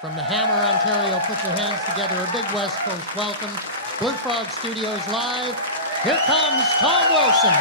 From the Hammer, Ontario, put your hands together. A big West Coast welcome. Blue Frog Studios live. Here comes Tom Wilson.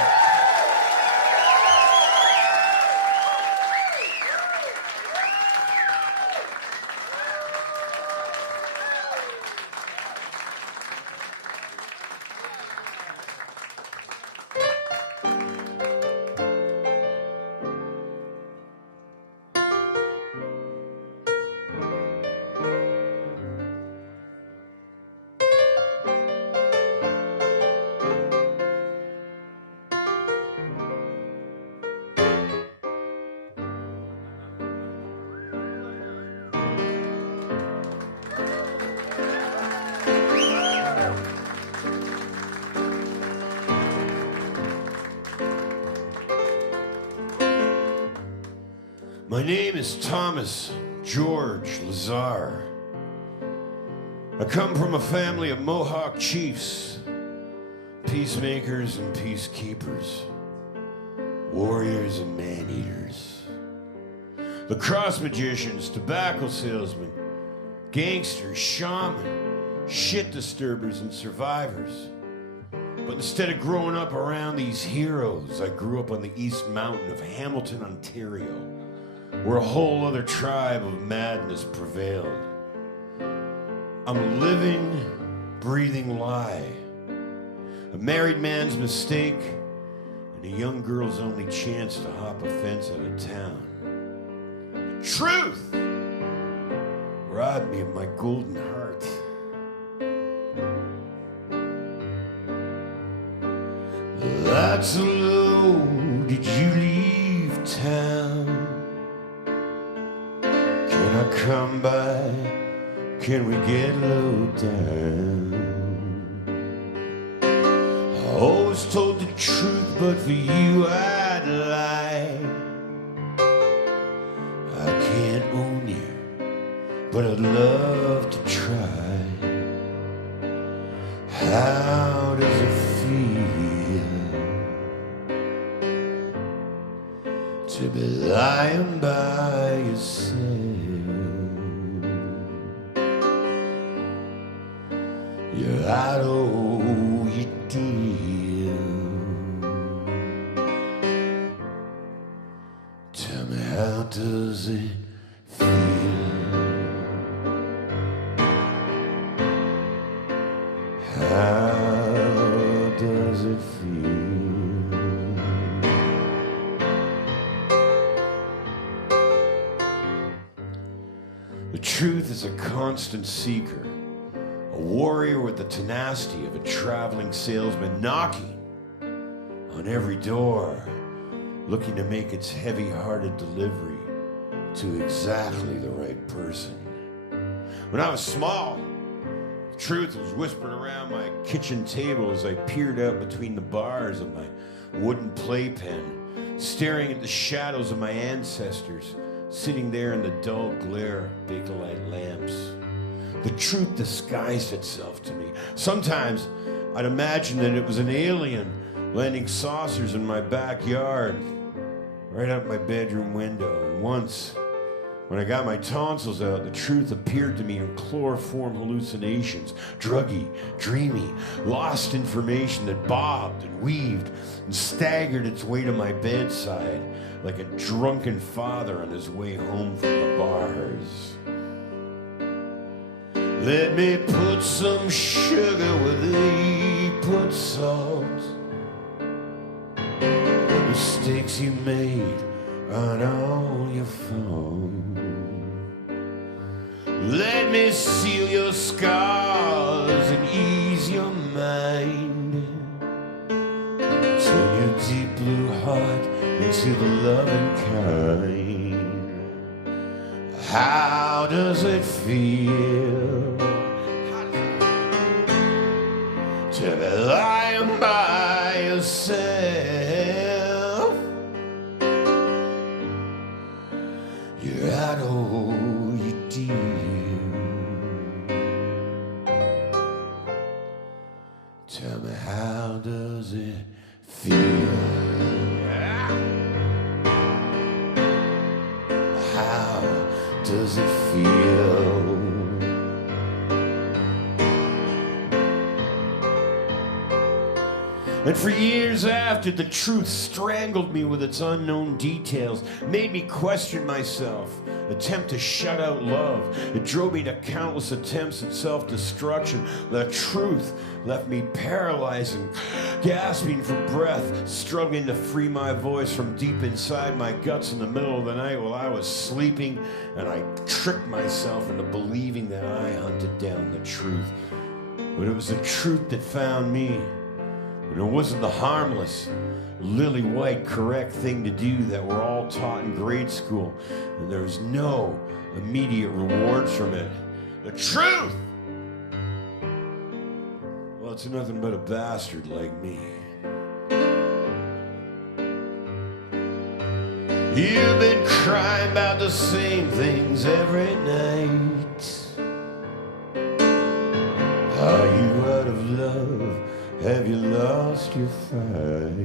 My name is Thomas George Lazar. I come from a family of Mohawk chiefs, peacemakers and peacekeepers, warriors and man-eaters, lacrosse magicians, tobacco salesmen, gangsters, shaman, shit disturbers, and survivors. But instead of growing up around these heroes, I grew up on the East Mountain of Hamilton, Ontario, where a whole other tribe of madness prevailed. I'm a living, breathing lie, a married man's mistake, and a young girl's only chance to hop a fence out of town. The truth robbed me of my golden heart. That's so low, did you leave town? Can I come by? Can we get low down? I always told the truth, but for you I'd lie. I can't own you, but I'd love to try. How does it feel to be lying by yourself? You're out of your deal. Tell me, how does it feel? How does it feel? The truth is a constant seeker, a warrior with the tenacity of a traveling salesman, knocking on every door, looking to make its heavy-hearted delivery to exactly the right person. When I was small, the truth was whispered around my kitchen table as I peered out between the bars of my wooden playpen, staring at the shadows of my ancestors sitting there in the dull glare of Bakelite lamps. The truth disguised itself to me. Sometimes I'd imagine that it was an alien landing saucers in my backyard, right out my bedroom window. And once, when I got my tonsils out, the truth appeared to me in chloroform hallucinations, druggy, dreamy, lost information that bobbed and weaved and staggered its way to my bedside like a drunken father on his way home from the bars. Let me put some sugar where they put salt. The mistakes you made aren't all your fault. Let me seal your scars and ease your mind. Turn your deep blue heart into the loving kind. How does it feel to be lying by yourself? You're out of your deal. Tell me, how does it feel? How does it feel And for years after, the truth strangled me with its unknown details, made me question myself, attempt to shut out love. It drove me to countless attempts at self-destruction. The truth left me paralyzing, gasping for breath, struggling to free my voice from deep inside my guts in the middle of the night while I was sleeping, and I tricked myself into believing that I hunted down the truth. But it was the truth that found me. And it wasn't the harmless, lily-white, correct thing to do that we're all taught in grade school. And there was no immediate rewards from it. The truth! Well, it's nothing but a bastard like me. You've been crying about the same things every night. Are you out of love? Have you lost your fight?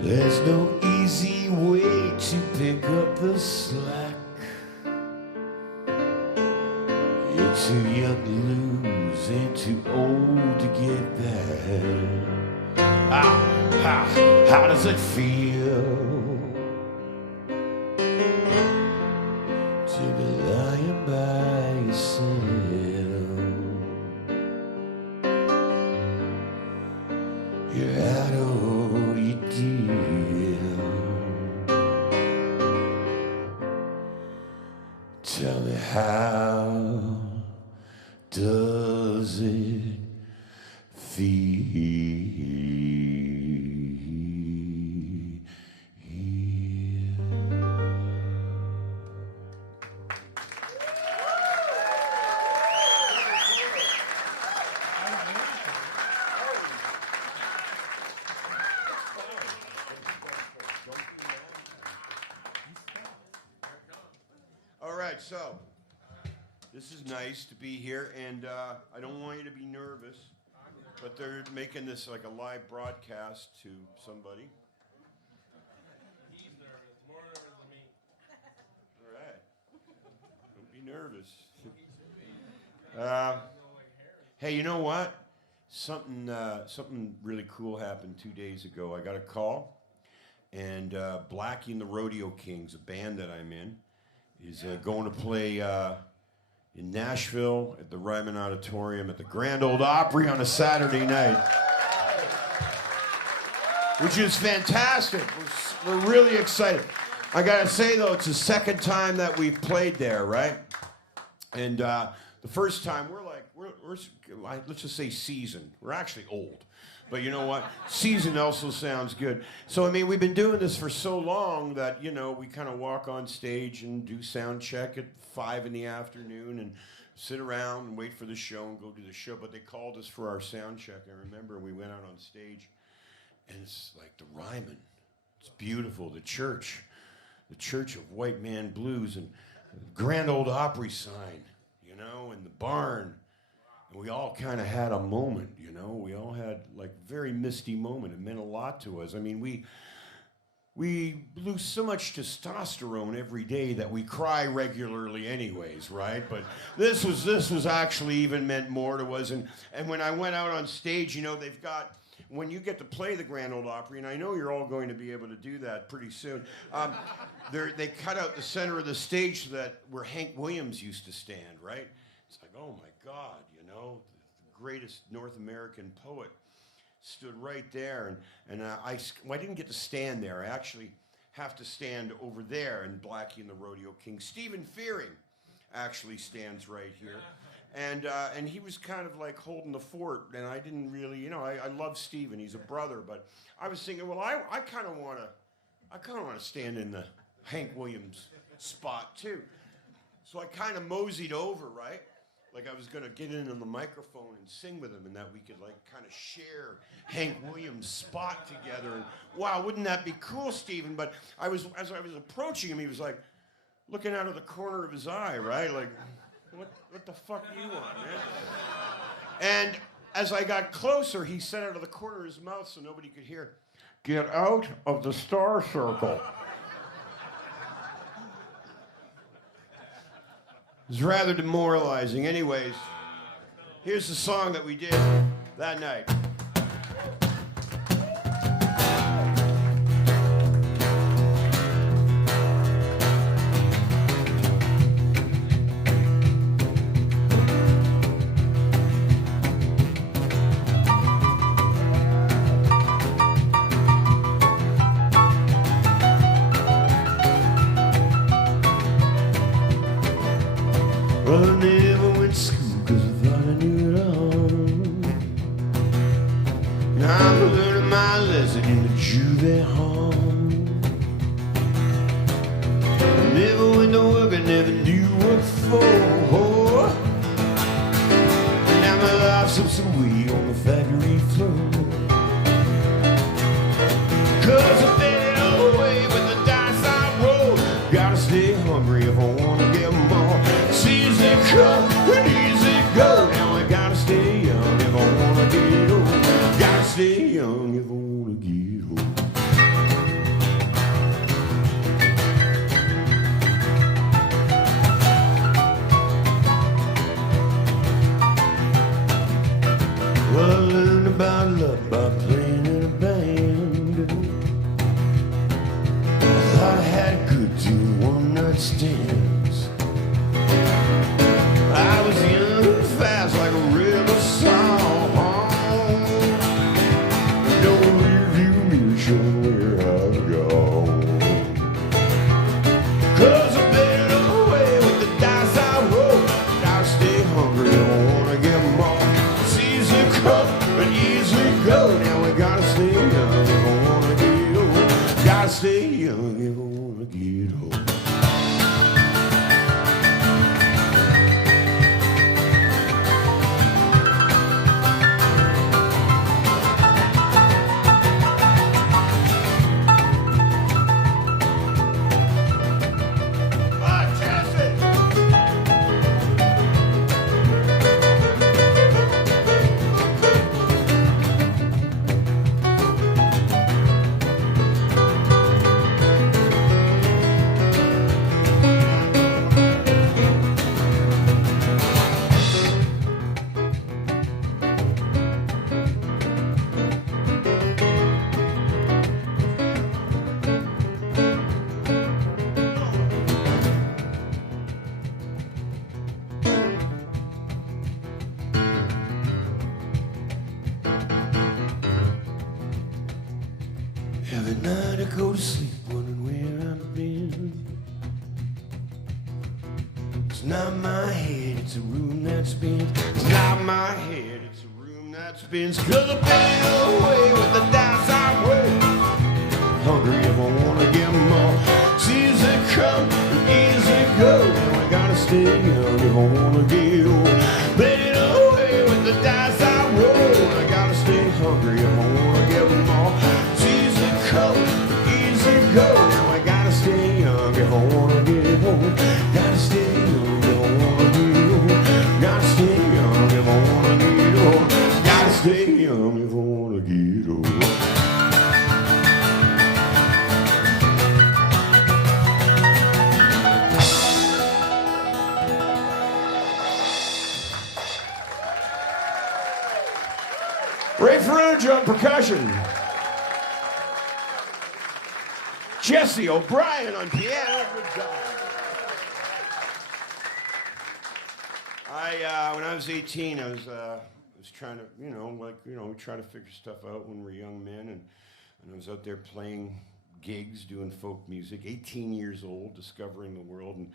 There's no easy way to pick up the slack. You're too young to lose and too old to get back. How does it feel to be lying by yourself? You're out of your deal. Tell me, how does it feel? All right, so this is nice to be here, and I don't want you to be nervous, but they're making this like a live broadcast to somebody. He's nervous, more nervous than me. All right, don't be nervous. Hey, you know what? Something really cool happened 2 days ago. I got a call, and Blackie and the Rodeo Kings, a band that I'm in, is going to play in Nashville at the Ryman Auditorium at the Grand Ole Opry on a Saturday night, which is fantastic. We're really excited. I gotta say though, it's the second time that we've played there, right? And the first time we're let's just say seasoned. We're actually old. But you know what? Season also sounds good. So, I mean, we've been doing this for so long that, you know, we kind of walk on stage and do sound check at 5 in the afternoon and sit around and wait for the show and go do the show. But they called us for our sound check. I remember we went out on stage, and it's like the Ryman. It's beautiful. The church of White Man Blues, and the Grand Ole Opry sign, you know, and the barn. And we all kind of had a moment, you know. We all had like very misty moment. It meant a lot to us. I mean, we lose so much testosterone every day that we cry regularly anyways, right? But this was actually even meant more to us. And when I went out on stage, you know, they've got, when you get to play the Grand Ole Opry, and I know you're all going to be able to do that pretty soon, they cut out the center of the stage so that where Hank Williams used to stand, right? It's like, oh my God, you know, the greatest North American poet stood right there. And I didn't get to stand there. I actually have to stand over there, and Blackie and the Rodeo King. Stephen Fearing actually stands right here. And he was kind of like holding the fort, and I didn't really, you know, I love Stephen, he's a brother, but I was thinking, well, I kind of want to stand in the Hank Williams spot too. So I kind of moseyed over, right? Like I was going to get in on the microphone and sing with him, and that we could like kind of share Hank Williams' spot together. And, wow, wouldn't that be cool, Stephen? But as I was approaching him, he was like looking out of the corner of his eye, right? Like, what the fuck do you want, man? And as I got closer, he said out of the corner of his mouth so nobody could hear, "Get out of the star circle." It was rather demoralizing. Anyways, here's the song that we did that night. Well, I never went to school 'cause I thought I knew it all. Now I'm learning my lesson in the juvie hall. I never went to work, I never knew what for. And now my life's up some way on the factory floor. 'Cause I bet it away with the dice I roll. Gotta stay hungry if I wanna get more. It's easy come and easy go. Now I gotta stay young if I wanna get old. Gotta stay young if I wanna get old. Well, I learned about love by playing in a band. I thought I had good to one-night stands. I was young and fast like a river song. No rearview mirror showing where I've gone. 'Cause I bet away with the dice I roll. Gotta stay hungry, I wanna get more. It's easy come and easy go. Now I gotta stay young if I wanna get old. Gotta stay young if I wanna get old. Every night I go to sleep wondering where I've been. It's not my head, it's a room that spins. It's not my head, it's a room that spins. 'Cause I've been away with the dice I roll. Hungry if I wanna get more. It's easy come, easy go. Now I gotta stay young if I wanna get old. Been away with the dice I roll. I gotta stay hungry if I wanna get more. It's easy come, easy go. Now I gotta stay young if I wanna get old. Gotta stay young if I wanna get old. Gotta stay young if I wanna get old. Gotta stay young if I wanna get old. Ray Ferrugia on percussion. Jesse O'Brien on piano. Good job. When I was 18, I was trying to, try to figure stuff out when we were young men, and I was out there playing gigs, doing folk music. 18 years old, discovering the world, and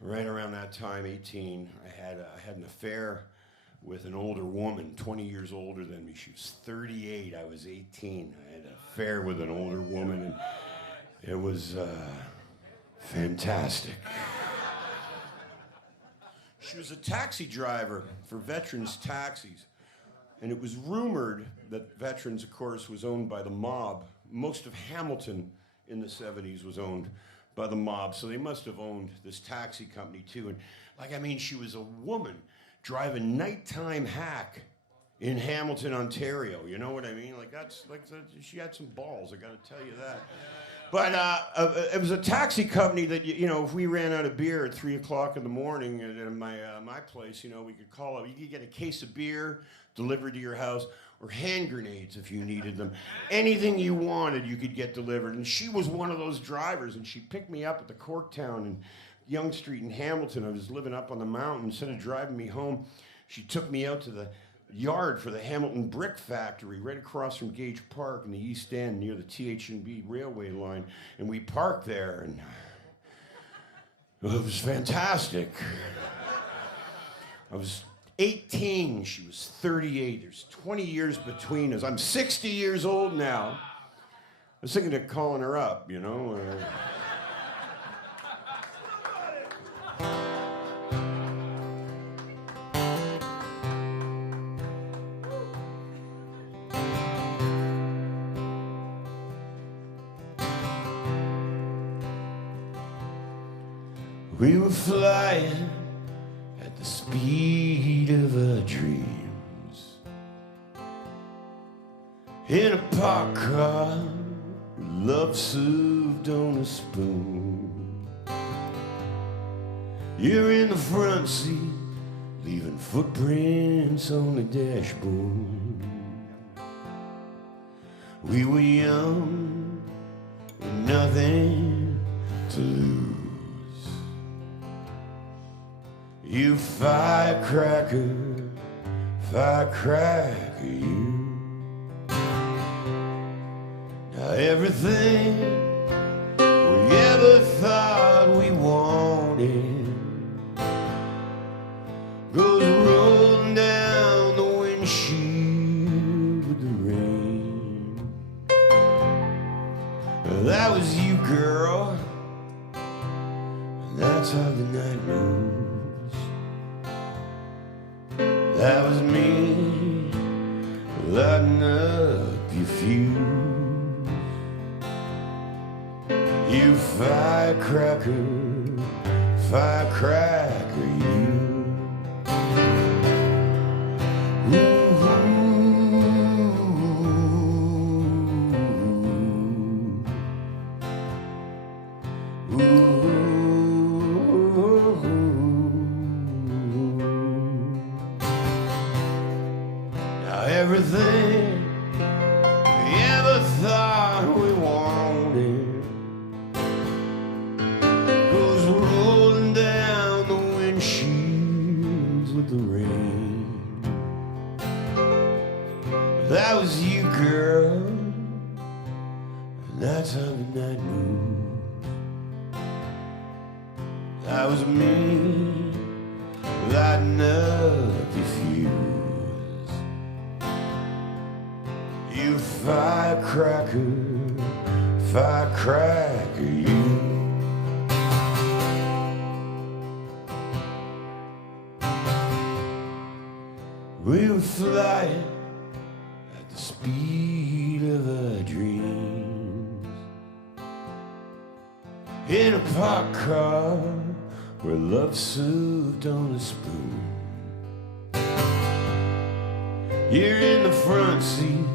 right around that time, 18, I had an affair with an older woman, 20 years older than me. She was 38, I was 18. I had an affair with an older woman, and it was fantastic. She was a taxi driver for Veterans Taxis, and it was rumored that Veterans, of course, was owned by the mob. Most of Hamilton in the 70s was owned by the mob, so they must have owned this taxi company too. And she was a woman driving nighttime hack in Hamilton, Ontario. You know what I mean? She had some balls, I gotta tell you that. But it was a taxi company that, if we ran out of beer at 3 o'clock in the morning at my place, we could call up. You could get a case of beer delivered to your house, or hand grenades if you needed them. Anything you wanted, you could get delivered. And she was one of those drivers, and she picked me up at the Corktown in Yonge Street in Hamilton. I was living up on the mountain. Instead of driving me home, she took me out to the yard for the Hamilton Brick Factory right across from Gage Park in the East End near the TH&B railway line. And we parked there, and it was fantastic. I was 18, she was 38. There's 20 years between us. I'm 60 years old now. I was thinking of calling her up, you know. We were flying at the speed of our dreams in a parked car, love served on a spoon. You're in the front seat, leaving footprints on the dashboard. We were young, with nothing to lose. You firecracker, firecracker, you. Now everything we ever thought we wanted goes rolling down the windshield with the rain. That was you, girl, and that's how the night moves. That was me, lighting up your fuse. You firecracker, firecracker, you. Everything we ever thought we wanted goes rolling down the windshields with the rain. That was you, girl, and that's how the night moves. That was me, lighting up your fuse. You firecracker, firecracker, you. We were flying at the speed of our dreams in a parked car where love served on a spoon. You're in the front seat,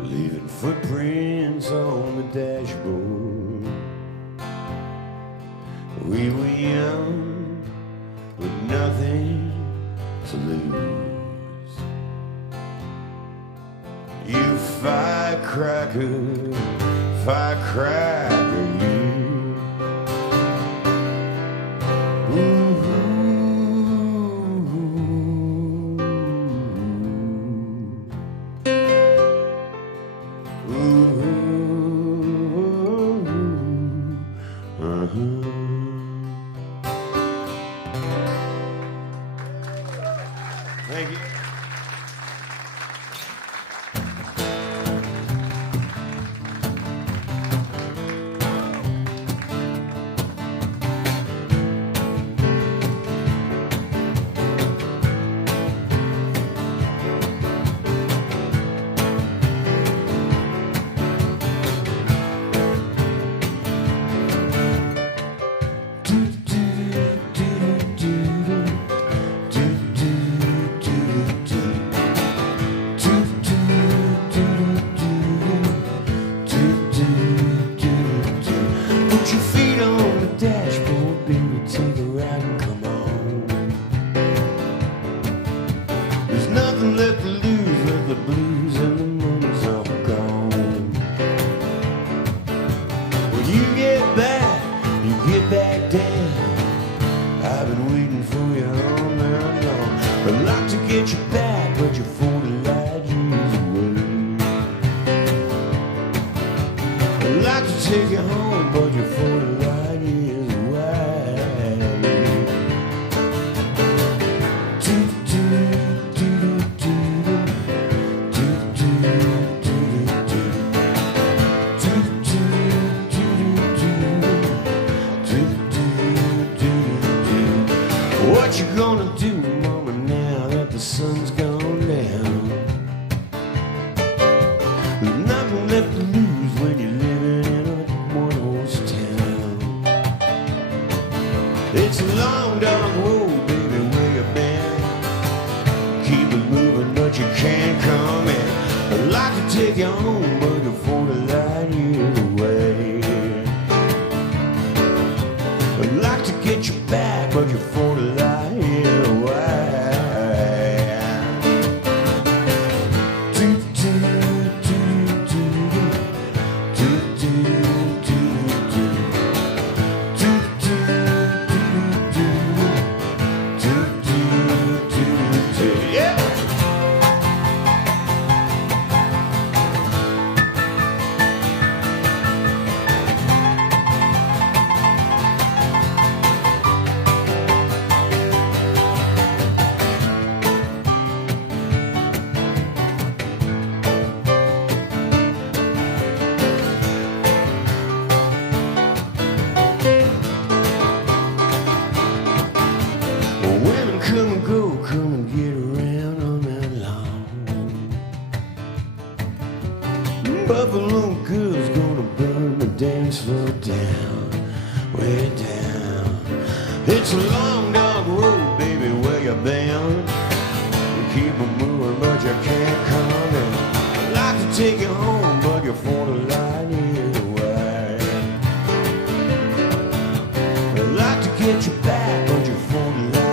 leaving footprints on the dashboard. We were young, with nothing to lose. You firecracker, firecracker, you. Thank you. Let the lose, let the blues and the money's all gone. When you get back down. I've been waiting for you all night long. I'd like to get you back, but you're 40 light years away. I'd like to take you home, but you're 40 light years away. What you gonna do, mama, now that the sun's gone down? There's nothing left to lose when you're living in a one-horse town. It's a long, dark road, baby, where you been? Keep it moving, but you can't come in. I'd like to take you home, but you're 40 light years away. I'd like to get you back, but you're 40 light years away. Women come and go, come and get around on that lawn. Buffalo girls gonna burn the dance floor down, way down. It's a long, dark road, baby, where you're bound. You keep it moving, but you can't come in. I'd like to take you home, but you're 40 light years away. I'd like to get you back, but you're 40 light.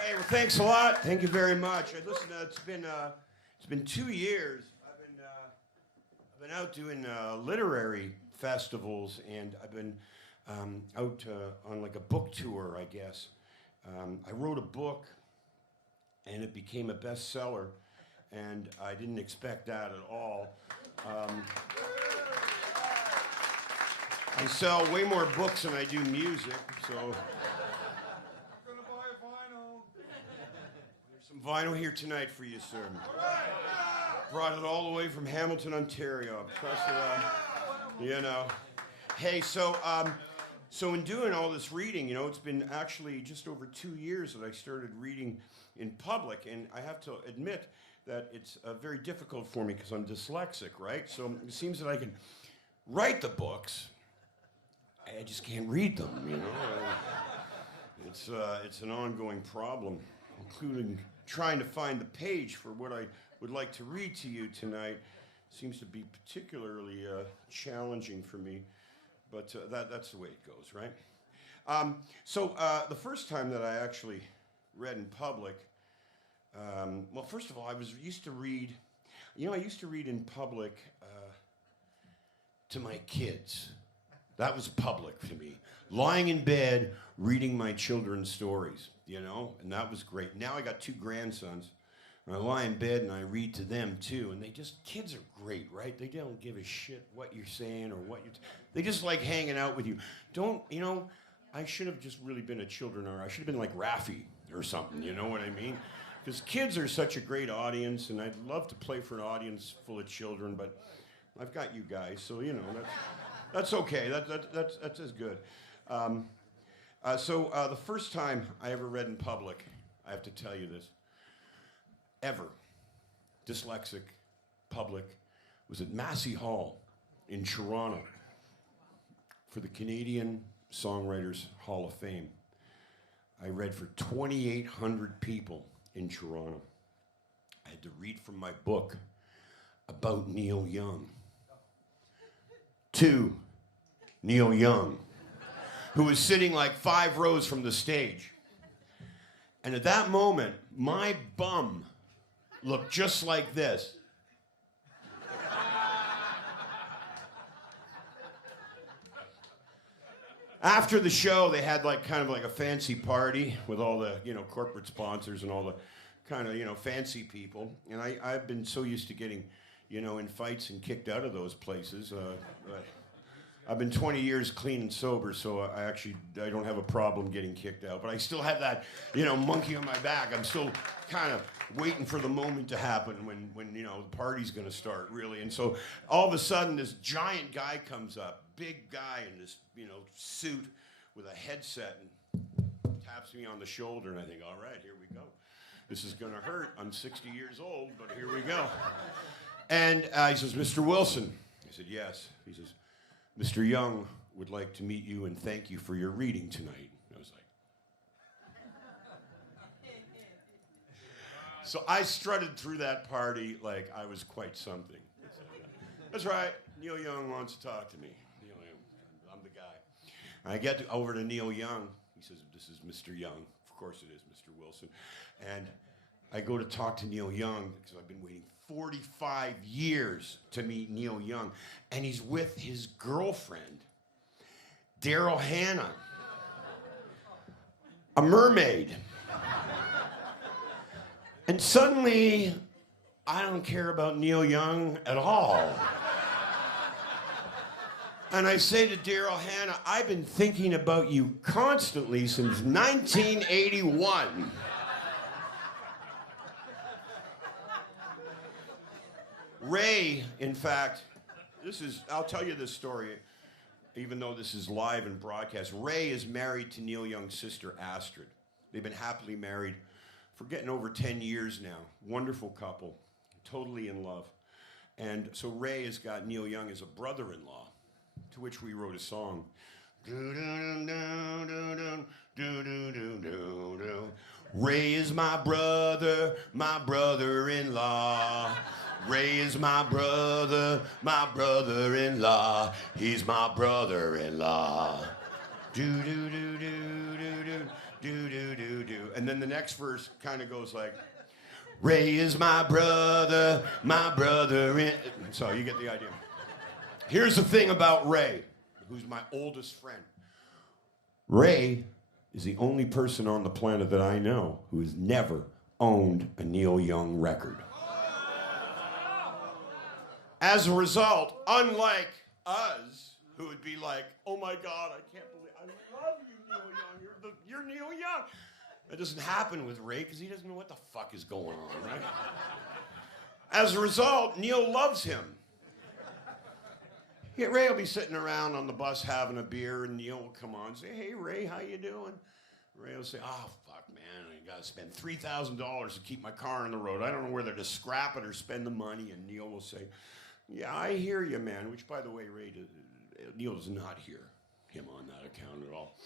Hey, well, thanks a lot. Thank you very much. Listen, it's been 2 years. I've been out doing literary festivals, and I've been out on like a book tour, I guess. I wrote a book, and it became a bestseller, and I didn't expect that at all. I sell way more books than I do music, so. Vinyl here tonight for you, sir. Brought it all the way from Hamilton, Ontario. Trust me, you know. Hey, so in doing all this reading, you know, it's been actually just over 2 years that I started reading in public, and I have to admit that it's very difficult for me because I'm dyslexic, right? So it seems that I can write the books, I just can't read them, you know. It's an ongoing problem, including trying to find the page for what I would like to read to you tonight. Seems to be particularly challenging for me, but that's the way it goes, right? So the first time that I actually read in public, well, first of all, I used to read in public to my kids. That was public for me. Lying in bed, reading my children's stories, you know, and that was great. Now I got 2 grandsons, and I lie in bed and I read to them too, and kids are great, right? They don't give a shit what you're saying or they just like hanging out with you. I should have just really been a children art. I should have been like Raffi or something, you know what I mean? Because kids are such a great audience, and I'd love to play for an audience full of children, but I've got you guys, so you know, that's okay. That's as good. So the first time I ever read in public, I have to tell you this, ever, dyslexic, public, was at Massey Hall in Toronto for the Canadian Songwriters Hall of Fame. I read for 2,800 people in Toronto. I had to read from my book about Neil Young to Neil Young, who was sitting like 5 rows from the stage. And at that moment, my bum looked just like this. After the show, they had like kind of like a fancy party with all the, you know, corporate sponsors and all the kind of, fancy people. And I've been so used to getting, in fights and kicked out of those places. I've been 20 years clean and sober, so I don't have a problem getting kicked out. But I still have that, monkey on my back. I'm still kind of waiting for the moment to happen when the party's going to start, really. And so all of a sudden, this giant guy comes up, big guy in this, suit with a headset, and taps me on the shoulder, and I think, all right, here we go. This is going to hurt. I'm 60 years old, but here we go. And he says, Mr. Wilson. I said, yes. He says, Mr. Young would like to meet you and thank you for your reading tonight. I was like... So I strutted through that party like I was quite something. That's right. Neil Young wants to talk to me. I'm the guy. I get over to Neil Young. He says, this is Mr. Young. Of course it is, Mr. Wilson. And I go to talk to Neil Young because I've been waiting 45 years to meet Neil Young. And he's with his girlfriend, Daryl Hannah, a mermaid. And suddenly, I don't care about Neil Young at all. And I say to Daryl Hannah, I've been thinking about you constantly since 1981. Ray, in fact, I'll tell you this story, even though this is live and broadcast. Ray is married to Neil Young's sister, Astrid. They've been happily married for getting over 10 years now. Wonderful couple, totally in love. And so Ray has got Neil Young as a brother-in-law, to which we wrote a song. Ray is my brother-in-law. Ray is my brother-in-law. He's my brother-in-law. Do-do-do-do-do-do-do-do-do. And then the next verse kind of goes like, Ray is my brother in... So you get the idea. Here's the thing about Ray, who's my oldest friend. Ray is the only person on the planet that I know who has never owned a Neil Young record. As a result, unlike us, who would be like, oh my God, I can't believe, I love you, Neil Young, you're Neil Young. That doesn't happen with Ray because he doesn't know what the fuck is going on, right? As a result, Neil loves him. Yeah, Ray will be sitting around on the bus having a beer, and Neil will come on and say, hey, Ray, how you doing? Ray will say, oh, fuck, man, I got to spend $3,000 to keep my car on the road. I don't know whether to scrap it or spend the money. And Neil will say, yeah, I hear you, man, which, by the way, Neil does not hear him on that account at all.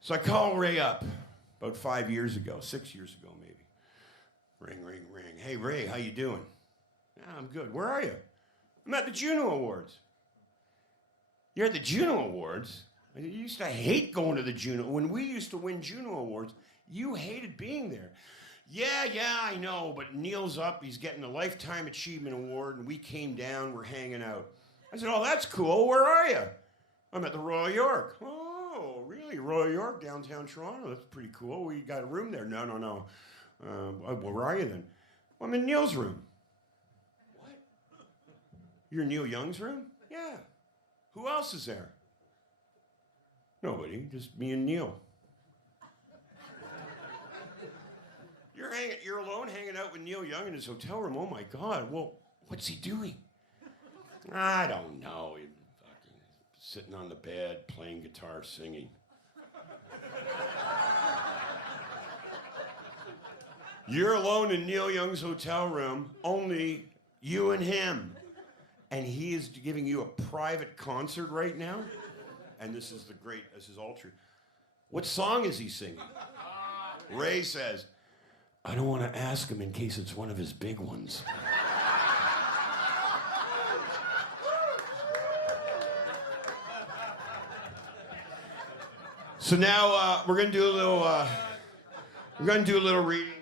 So I call Ray up about 6 years ago, maybe. Ring, ring, ring. Hey, Ray, how you doing? Yeah, I'm good. Where are you? I'm at the Juno Awards. You're at the Juno Awards? I used to hate going to the Juno. When we used to win Juno Awards, you hated being there. Yeah, I know, but Neil's up. He's getting a Lifetime Achievement Award, and we came down. We're hanging out. I said, oh, that's cool. Where are you? I'm at the Royal York. Oh, really? Royal York, downtown Toronto? That's pretty cool. We got a room there. No. Where are you then? Well, I'm in Neil's room. What? You're in Neil Young's room? Yeah. Who else is there? Nobody, just me and Neil. You're alone hanging out with Neil Young in his hotel room. Oh my God, well, what's he doing? I don't know. He's fucking sitting on the bed, playing guitar, singing. You're alone in Neil Young's hotel room, only you and him. And he is giving you a private concert right now? And this is all true. What song is he singing? Ray says, I don't want to ask him in case it's one of his big ones. So now we're gonna do a little reading.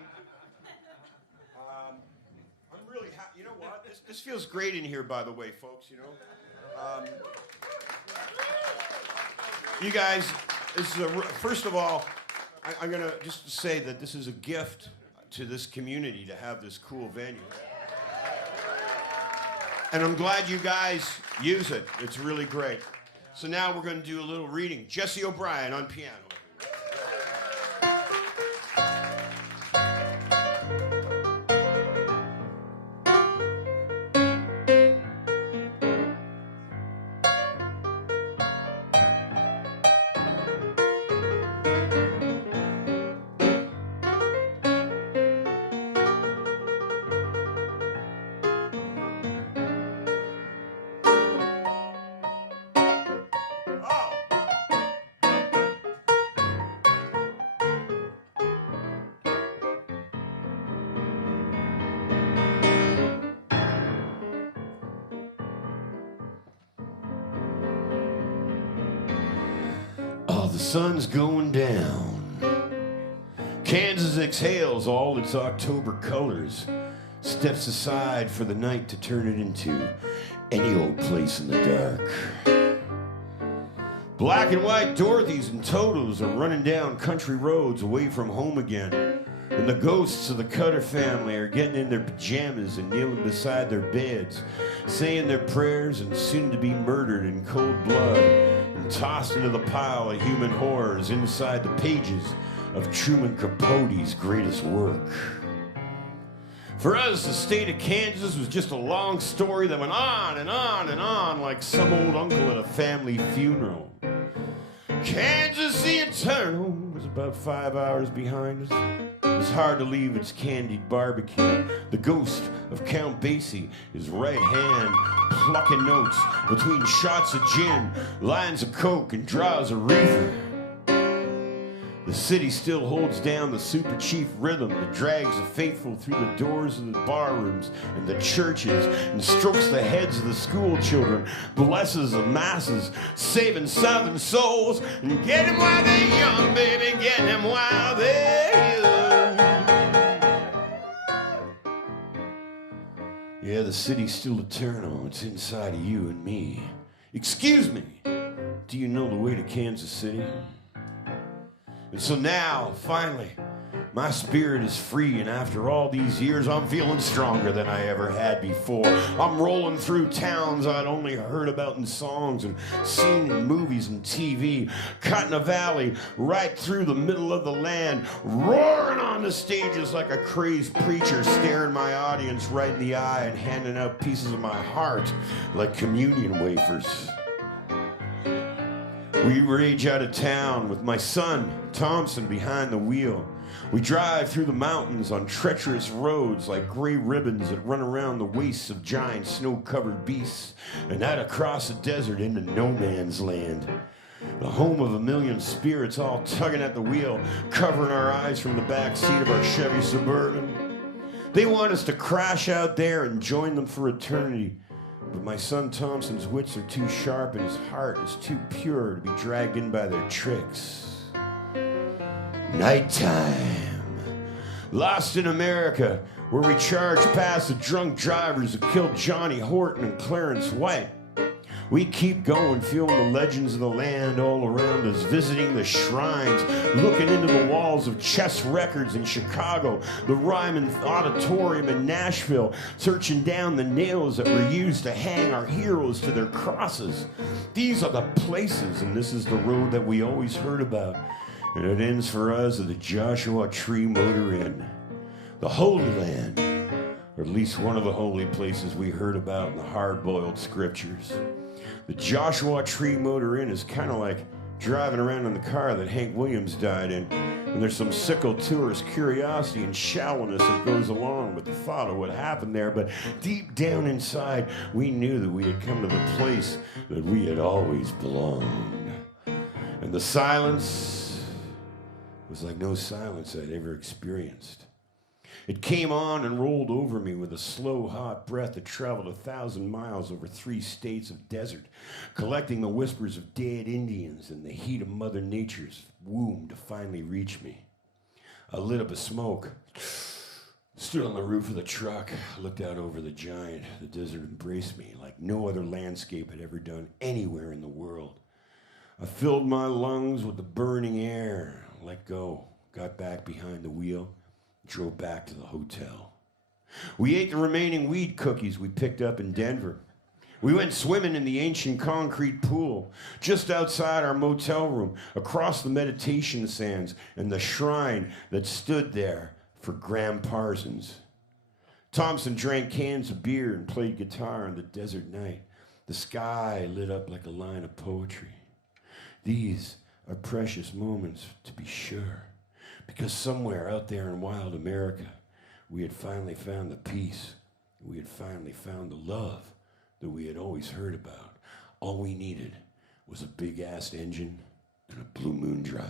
I'm really happy. You know what? This feels great in here, by the way, folks. You know. You guys, this is first of all, I'm going to just say that this is a gift to this community to have this cool venue. And I'm glad you guys use it. It's really great. So now we're going to do a little reading. Jesse O'Brien on piano. The sun's going down. Kansas exhales all its October colors, steps aside for the night to turn it into any old place in the dark. Black and white Dorothys and Totos are running down country roads away from home again, and the ghosts of the Cutter family are getting in their pajamas and kneeling beside their beds, saying their prayers and soon to be murdered in cold blood, tossed into the pile of human horrors inside the pages of Truman Capote's greatest work. For us, the state of Kansas was just a long story that went on and on and on like some old uncle at a family funeral. Kansas the Eternal was about 5 hours behind us. It was hard to leave its candied barbecue. The ghost of Count Basie, his right hand, plucking notes between shots of gin, lines of coke, and draws of reefer. The city still holds down the super chief rhythm that drags the faithful through the doors of the bar rooms and the churches and strokes the heads of the school children, blesses the masses, saving southern souls and get them while they're young, baby, get them while they're young. Yeah, the city's still eternal. It's inside of you and me. Excuse me, do you know the way to Kansas City? And so now, finally, my spirit is free, and after all these years, I'm feeling stronger than I ever had before. I'm rolling through towns I'd only heard about in songs and seen in movies and TV, cutting a valley right through the middle of the land, roaring on the stages like a crazed preacher, staring my audience right in the eye and handing out pieces of my heart like communion wafers. We rage out of town with my son, Thompson, behind the wheel. We drive through the mountains on treacherous roads like gray ribbons that run around the waists of giant snow-covered beasts and out across the desert into no man's land. The home of a million spirits all tugging at the wheel, covering our eyes from the back seat of our Chevy Suburban. They want us to crash out there and join them for eternity. But my son Thompson's wits are too sharp and his heart is too pure to be dragged in by their tricks. Nighttime. Lost in America, where we charge past the drunk drivers who killed Johnny Horton and Clarence White. We keep going, feeling the legends of the land all around us, visiting the shrines, looking into the walls of Chess Records in Chicago, the Ryman Auditorium in Nashville, searching down the nails that were used to hang our heroes to their crosses. These are the places, and this is the road that we always heard about. And it ends for us at the Joshua Tree Motor Inn, the Holy Land, or at least one of the holy places we heard about in the hard-boiled scriptures. The Joshua Tree Motor Inn is kind of like driving around in the car that Hank Williams died in, and there's some sickle tourist curiosity and shallowness that goes along with the thought of what happened there, but deep down inside, we knew that we had come to the place that we had always belonged. And the silence was like no silence I'd ever experienced. It came on and rolled over me with a slow, hot breath that traveled 1,000 miles over 3 states of desert, collecting the whispers of dead Indians and the heat of Mother Nature's womb to finally reach me. I lit up a smoke, stood on the roof of the truck, looked out over the giant. The desert embraced me like no other landscape had ever done anywhere in the world. I filled my lungs with the burning air, let go. got back behind the wheel, drove back to the hotel. We ate the remaining weed cookies we picked up in Denver. We went swimming in the ancient concrete pool just outside our motel room, across the meditation sands and the shrine that stood there for Graham Parsons. Thompson drank cans of beer and played guitar on the desert night. The sky lit up like a line of poetry. These are precious moments, to be sure, because somewhere out there in wild America, we had finally found the peace. We had finally found the love that we had always heard about. All we needed was a big-ass engine and a Blue Moon drive.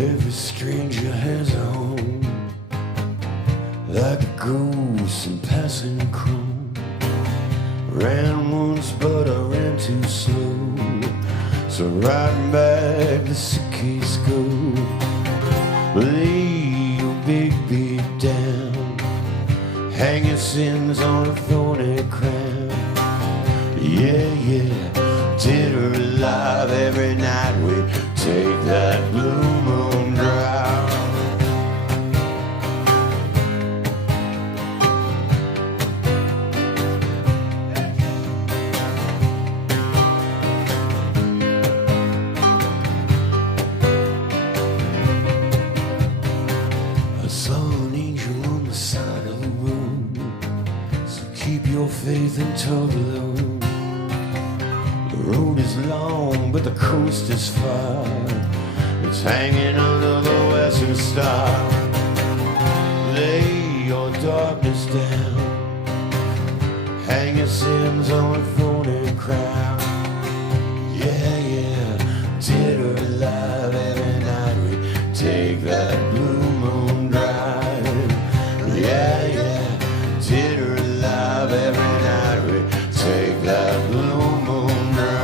Every stranger has a home, like a ghost in passing chrome. Ran once, but I ran too slow, so riding back the suitcase go. Lay your big beat down, hang your sins on a thorny crown. Yeah, yeah, dead or alive, every night we take that blue moon drive. I saw an angel on the side of the road, so keep your faith and tug along. The road is long, but the coast is far. It's hanging under the western star. Lay your darkness down, hang your sins on a thorny crown. Yeah, yeah, dead or alive, every night we take that blue moon drive. Yeah, yeah, dead or alive, every night we take that blue moon drive.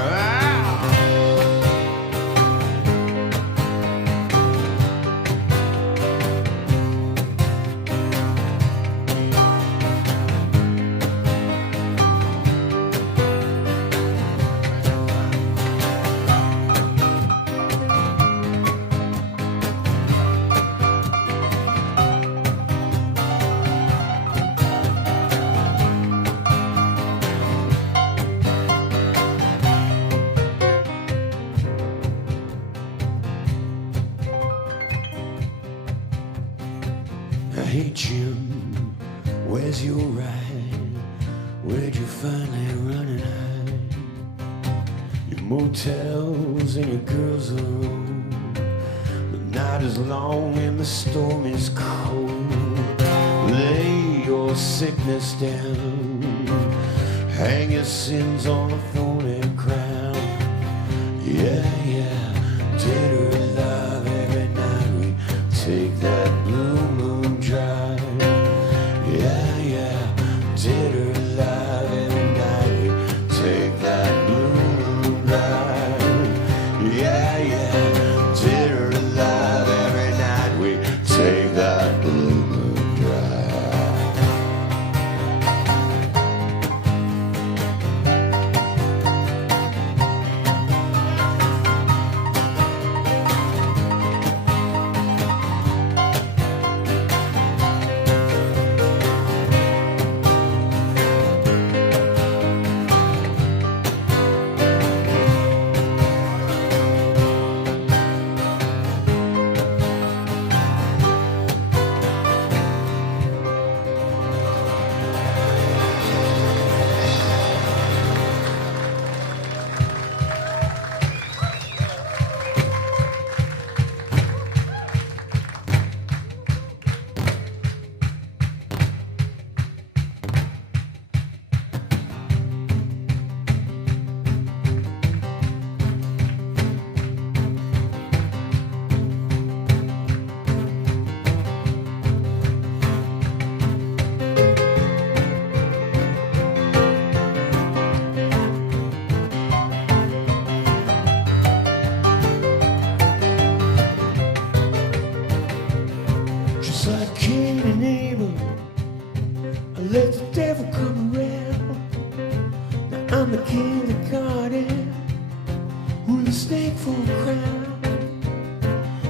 Hey Jim, where's your ride? Where'd you finally run and hide? Your motels and your girls are old. The night is long and the storm is cold. Lay your sickness down, hang your sins on a thorny crown. Yeah, yeah, dead or alive, every night we take that blue moon drive. Yeah, yeah, dead or alive, every night we take that blue moon drive. Yeah, yeah, dead or alive, every night we take that blue moon drive. I'm the king of the garden with a snake for a crown.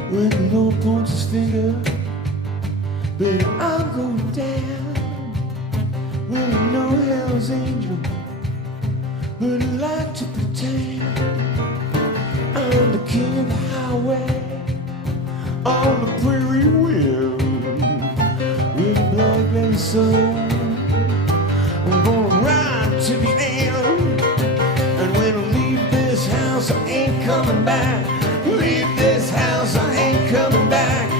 When the Lord points his finger, baby, I'm going down. Well, you know hell's angel, but I like to pretend I'm the king of the highway on the prairie wind with a black belly sun. I'm gonna ride to the end, and when I leave this house, I ain't coming back. Leave this house, I ain't coming back.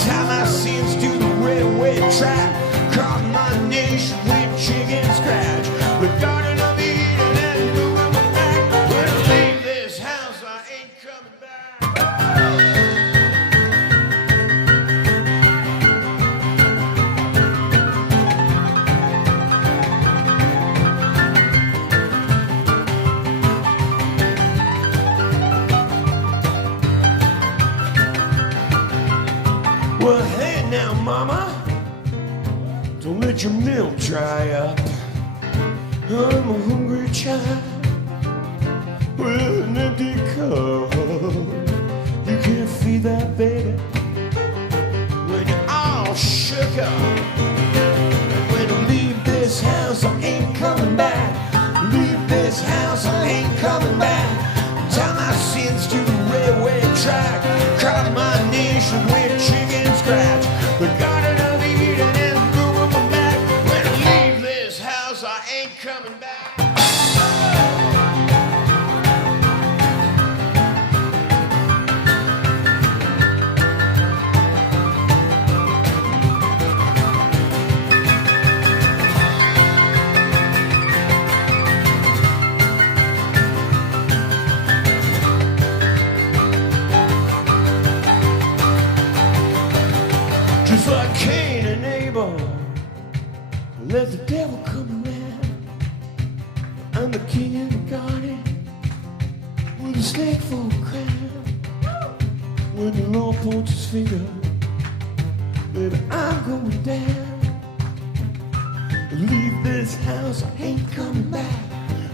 Tie my sins to the railway track, carve my nation with chicken scratch. The Garden of Eden and moving my back. When I leave this house, I ain't coming back. Well, hey now, mama, don't let your milk dry up. I'm a hungry child with an empty cup. You can't feed that baby when you're all shook up. And when I leave this house, I ain't coming back. Leave this house, I ain't coming back. Tie my sins to the railway track, carve my nation with chicken scratch. The Garden of Eden is moving my back. When I leave this house, I ain't coming back. Just like Cain and Abel, let the devil come around. I'm the king of the garden with a snake for a crown. When the Lord points his finger, baby, I'm going down. Leave this house, I ain't coming back.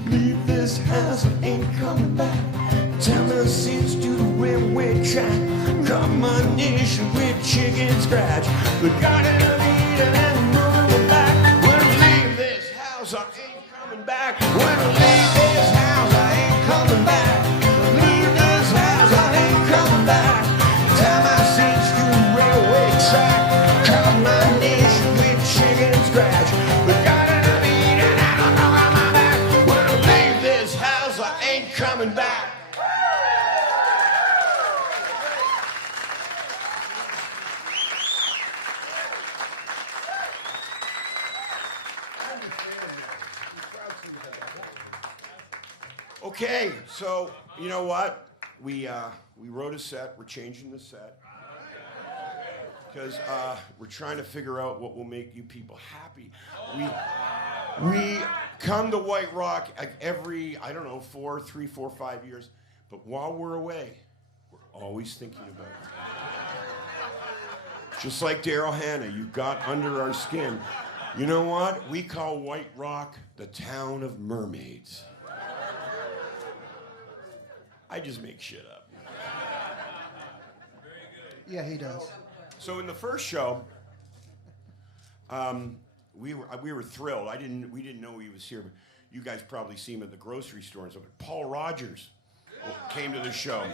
Leave this house, I ain't coming back. Tell my sins to the railway track, cut my nation with chicken scratch. The Garden of Eden and moving my back. When I leave this house, I ain't coming back. When I leave this house, I ain't coming back. Leave this house, I ain't coming back. Tell my sins to the railway track, cut my nation with chicken scratch. The Garden of Eden and I'm on my back. When I leave this house, I ain't coming back. Okay, so you know what? We wrote a set. We're changing the set because we're trying to figure out what will make you people happy. We come to White Rock every, I don't know, 3, 4, 5 years. But while we're away, we're always thinking about it. Just like Daryl Hannah, you got under our skin. You know what? We call White Rock the town of mermaids. I just make shit up. Very good. Yeah, he does. So in the first show, we were thrilled. We didn't know he was here, but you guys probably see him at the grocery store and stuff. But Paul Rogers came to the show,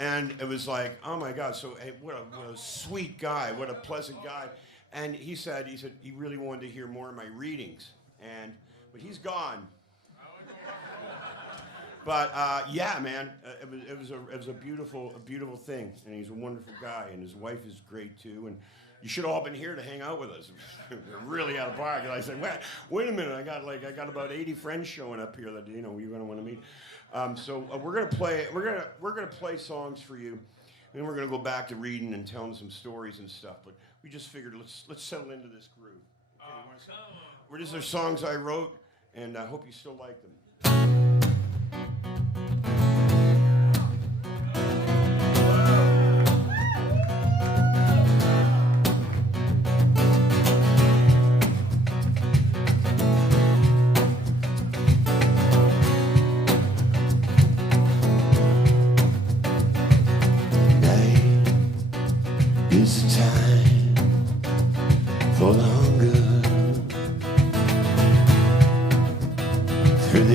and it was like, oh my God! So hey, what a sweet guy, what a pleasant guy. And he said he really wanted to hear more of my readings, but he's gone. But yeah, man, it was a beautiful thing, and he's a wonderful guy, and his wife is great too. And you should have all been here to hang out with us. We're really out of park. And I said, wait a minute, I got about 80 friends showing up here that you're gonna want to meet. So we're gonna play songs for you, and then we're gonna go back to reading and telling some stories and stuff. But we just figured let's settle into this groove. Okay, these are songs I wrote, and I hope you still like them.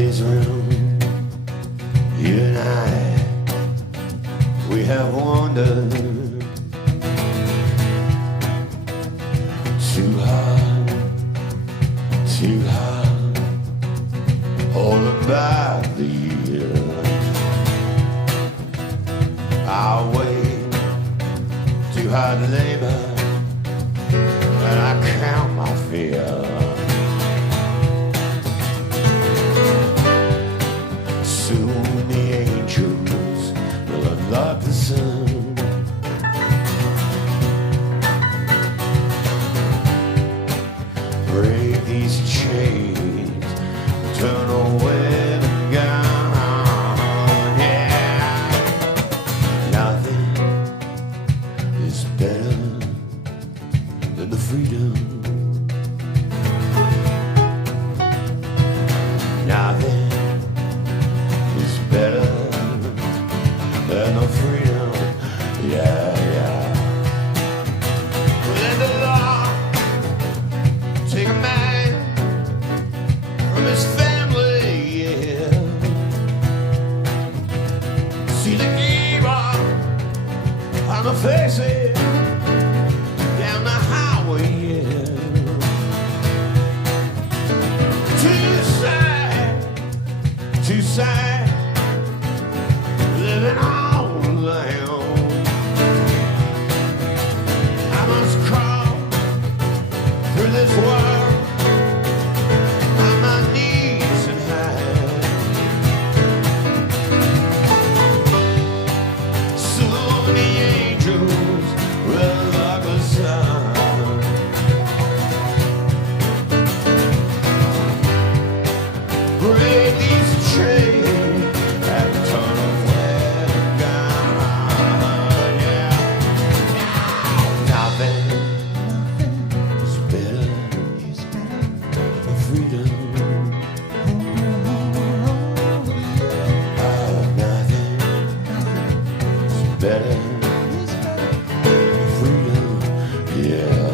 days room, you and I, we have wandered too hard, all about the year. I'll wait too hard to labor, and I count my fear. Soon the angels will unlock the sun. Break these chains, turn away the gun. Yeah, nothing is better than the freedom. Nothing is better than the freedom. Yeah, yeah. Let the law take a man from his family, yeah. See the evil on the faces down the highway, yeah. Too sad, living all alone. I must crawl through this world on my knees and hide. Soon the angels will lock us out. Break these chains and turn away the gun. Yeah. Nothing is better than freedom. Nothing is better than freedom. Yeah.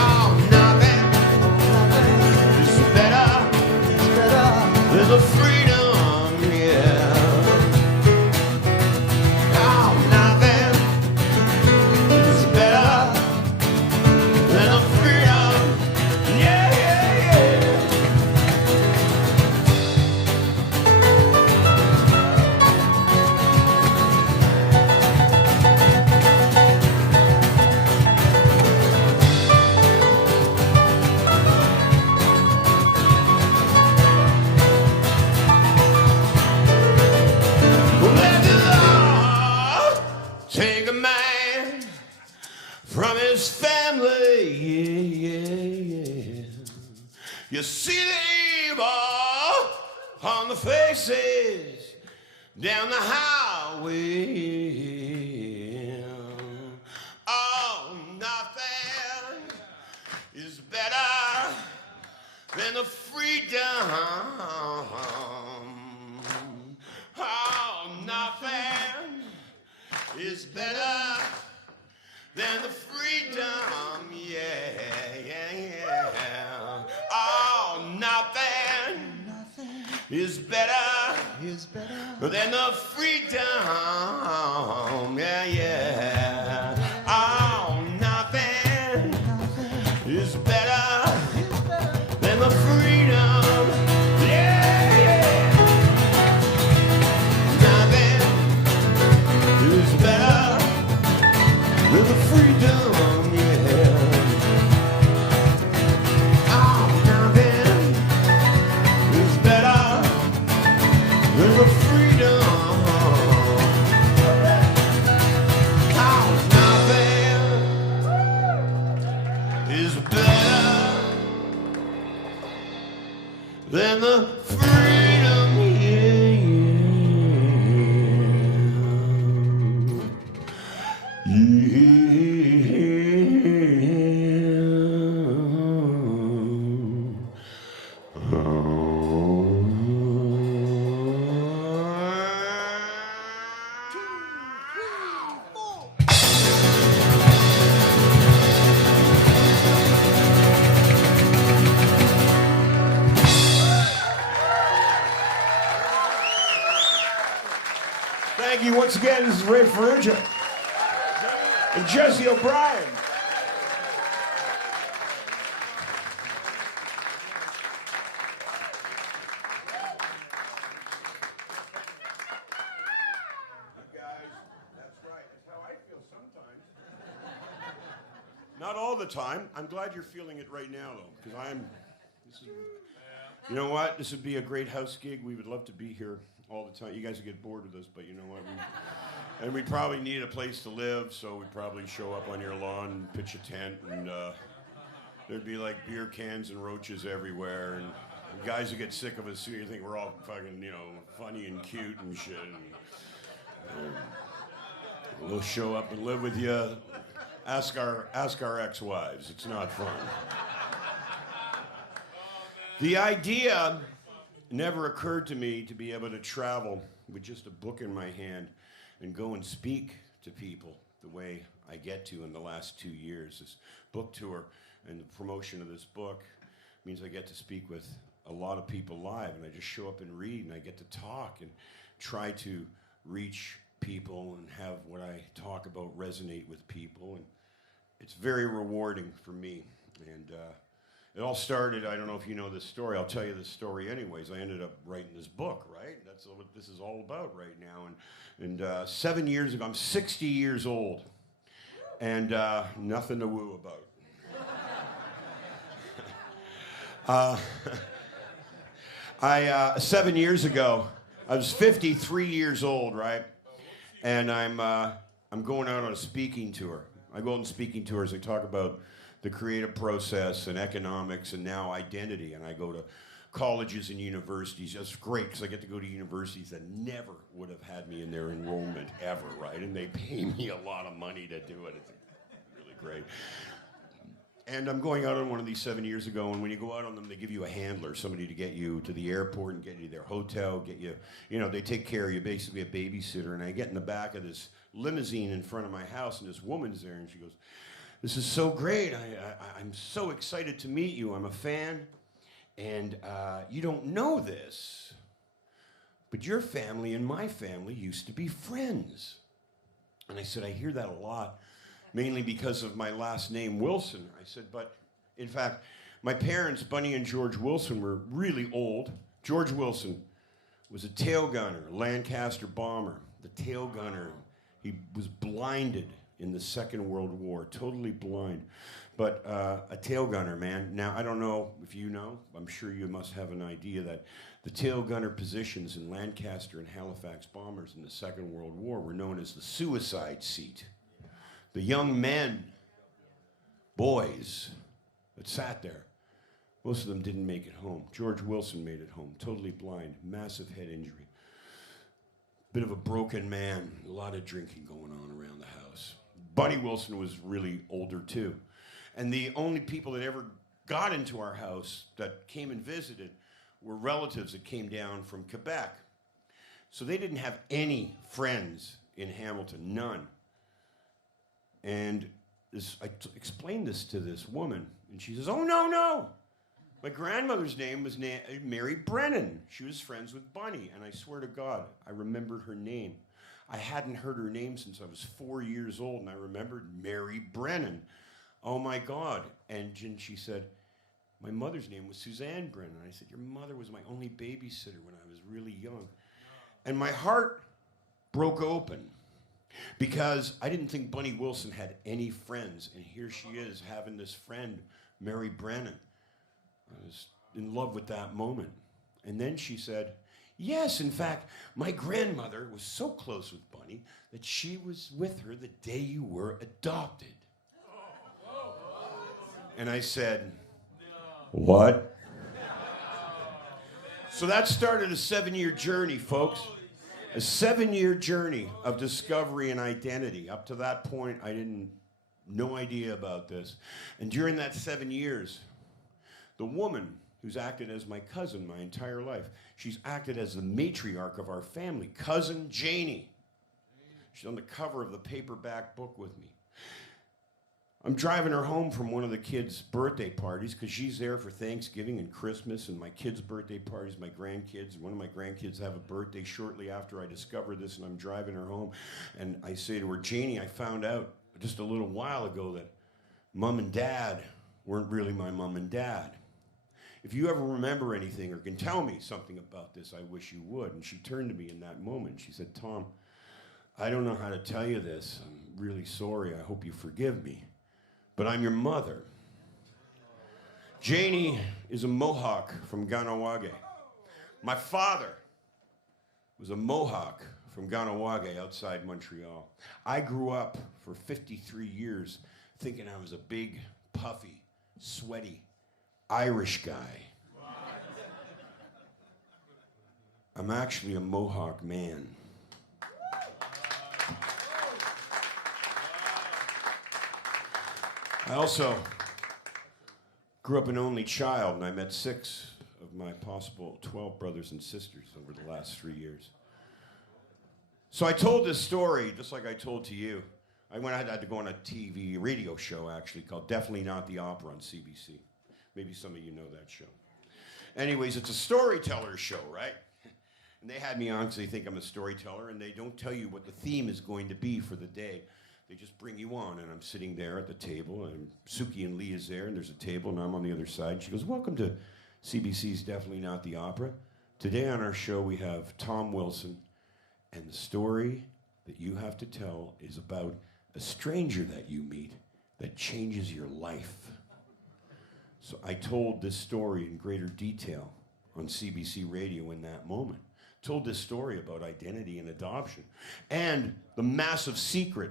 Oh, nothing is better than the freedom. Yeah. Oh, nothing is better than the freedom. Yeah, yeah, yeah. Let the law take a man from his family, yeah, yeah, yeah. You see the evil on the faces down the highway. Oh, nothing is better than the freedom. Oh, nothing is better than the freedom. Yeah, yeah, yeah. Oh, nothing is better than the freedom. Yeah, yeah. Oh, nothing is better than the freedom. Yeah, yeah. Nothing is better than the freedom. Yeah. Oh, nothing is better than the freedom. Oh, nothing is better than the freedom. Yeah, thank you once again. This is Ray Ferrugia and Jesse O'Brien. Not all the time. I'm glad you're feeling it right now, though, because you know what? This would be a great house gig. We would love to be here all the time. You guys would get bored with us, but you know what? And we'd probably need a place to live, so we'd probably show up on your lawn and pitch a tent, and there'd be like beer cans and roaches everywhere, and guys would get sick of us. You think we're all fucking, funny and cute and shit. And we'll show up and live with you. Ask our ex-wives. It's not fun. The idea never occurred to me to be able to travel with just a book in my hand and go and speak to people the way I get to in the last 2 years. This book tour and the promotion of this book means I get to speak with a lot of people live, and I just show up and read, and I get to talk and try to reach people and have what I talk about resonate with people, and it's very rewarding for me. And it all started, I don't know if you know this story, I'll tell you this story anyways. I ended up writing this book, right? That's what this is all about right now. And 7 years ago, I'm 60 years old, and nothing to woo about. 7 years ago, I was 53 years old, right? And I'm going out on a speaking tour. I go on speaking tours. I talk about the creative process and economics and now identity. And I go to colleges and universities. That's great because I get to go to universities that never would have had me in their enrollment ever, right? And they pay me a lot of money to do it. It's really great. And I'm going out on one of these 7 years ago, and when you go out on them, they give you a handler, somebody to get you to the airport and get you to their hotel, get you, they take care of you, basically a babysitter. And I get in the back of this limousine in front of my house, and this woman's there, and she goes, "This is so great. I'm so excited to meet you. I'm a fan, and you don't know this, but your family and my family used to be friends." And I said, "I hear that a lot, mainly because of my last name, Wilson." I said, "But in fact, my parents, Bunny and George Wilson, were really old. George Wilson was a tail gunner, a Lancaster bomber. The tail gunner, he was blinded in the Second World War, totally blind. But a tail gunner, man. Now, I don't know if you know, I'm sure you must have an idea that the tail gunner positions in Lancaster and Halifax bombers in the Second World War were known as the suicide seat. The young men, boys that sat there, most of them didn't make it home. George Wilson made it home, totally blind, massive head injury. Bit of a broken man, a lot of drinking going on around the house. Bunny Wilson was really older too. And the only people that ever got into our house that came and visited were relatives that came down from Quebec. So they didn't have any friends in Hamilton, none. And I explained this to this woman, and she says, "Oh, no. My grandmother's name was Mary Brennan. She was friends with Bunny." And I swear to God, I remembered her name. I hadn't heard her name since I was 4 years old, and I remembered Mary Brennan. Oh, my God. And she said, "My mother's name was Suzanne Brennan." I said, "Your mother was my only babysitter when I was really young." And my heart broke open, because I didn't think Bunny Wilson had any friends, and here she is having this friend, Mary Brennan. I was in love with that moment. And then she said, "Yes, in fact, my grandmother was so close with Bunny that she was with her the day you were adopted." And I said, "What?" So that started a 7-year journey, folks. A 7-year journey of discovery and identity. Up to that point, I didn't, no idea about this. And during that 7 years, the woman who's acted as my cousin my entire life, she's acted as the matriarch of our family, Cousin Janie. She's on the cover of the paperback book with me. I'm driving her home from one of the kids' birthday parties because she's there for Thanksgiving and Christmas and my kids' birthday parties, my grandkids. One of my grandkids have a birthday shortly after I discover this, and I'm driving her home. And I say to her, Janie, I found out just a little while ago that Mom and Dad weren't really my mom and dad. If you ever remember anything or can tell me something about this, I wish you would. And she turned to me in that moment. She said, Tom, I don't know how to tell you this. I'm really sorry. I hope you forgive me. But I'm your mother. Janie is a Mohawk from Ganawage. My father was a Mohawk from Ganawage outside Montreal. I grew up for 53 years thinking I was a big, puffy, sweaty Irish guy. I'm actually a Mohawk man. I also grew up an only child, and I met 6 of my possible 12 brothers and sisters over the last 3 years. So I told this story, just like I told to you. I had to go on a TV radio show, actually, called Definitely Not the Opera on CBC. Maybe some of you know that show. Anyways, it's a storyteller show, right? And they had me on because they think I'm a storyteller, and they don't tell you what the theme is going to be for the day. They just bring you on, and I'm sitting there at the table, and Suki and Lee is there, and there's a table, and I'm on the other side. And she goes, welcome to CBC's Definitely Not the Opera. Today on our show, we have Tom Wilson, and the story that you have to tell is about a stranger that you meet that changes your life. So I told this story in greater detail on CBC Radio in that moment. Told this story about identity and adoption and the massive secret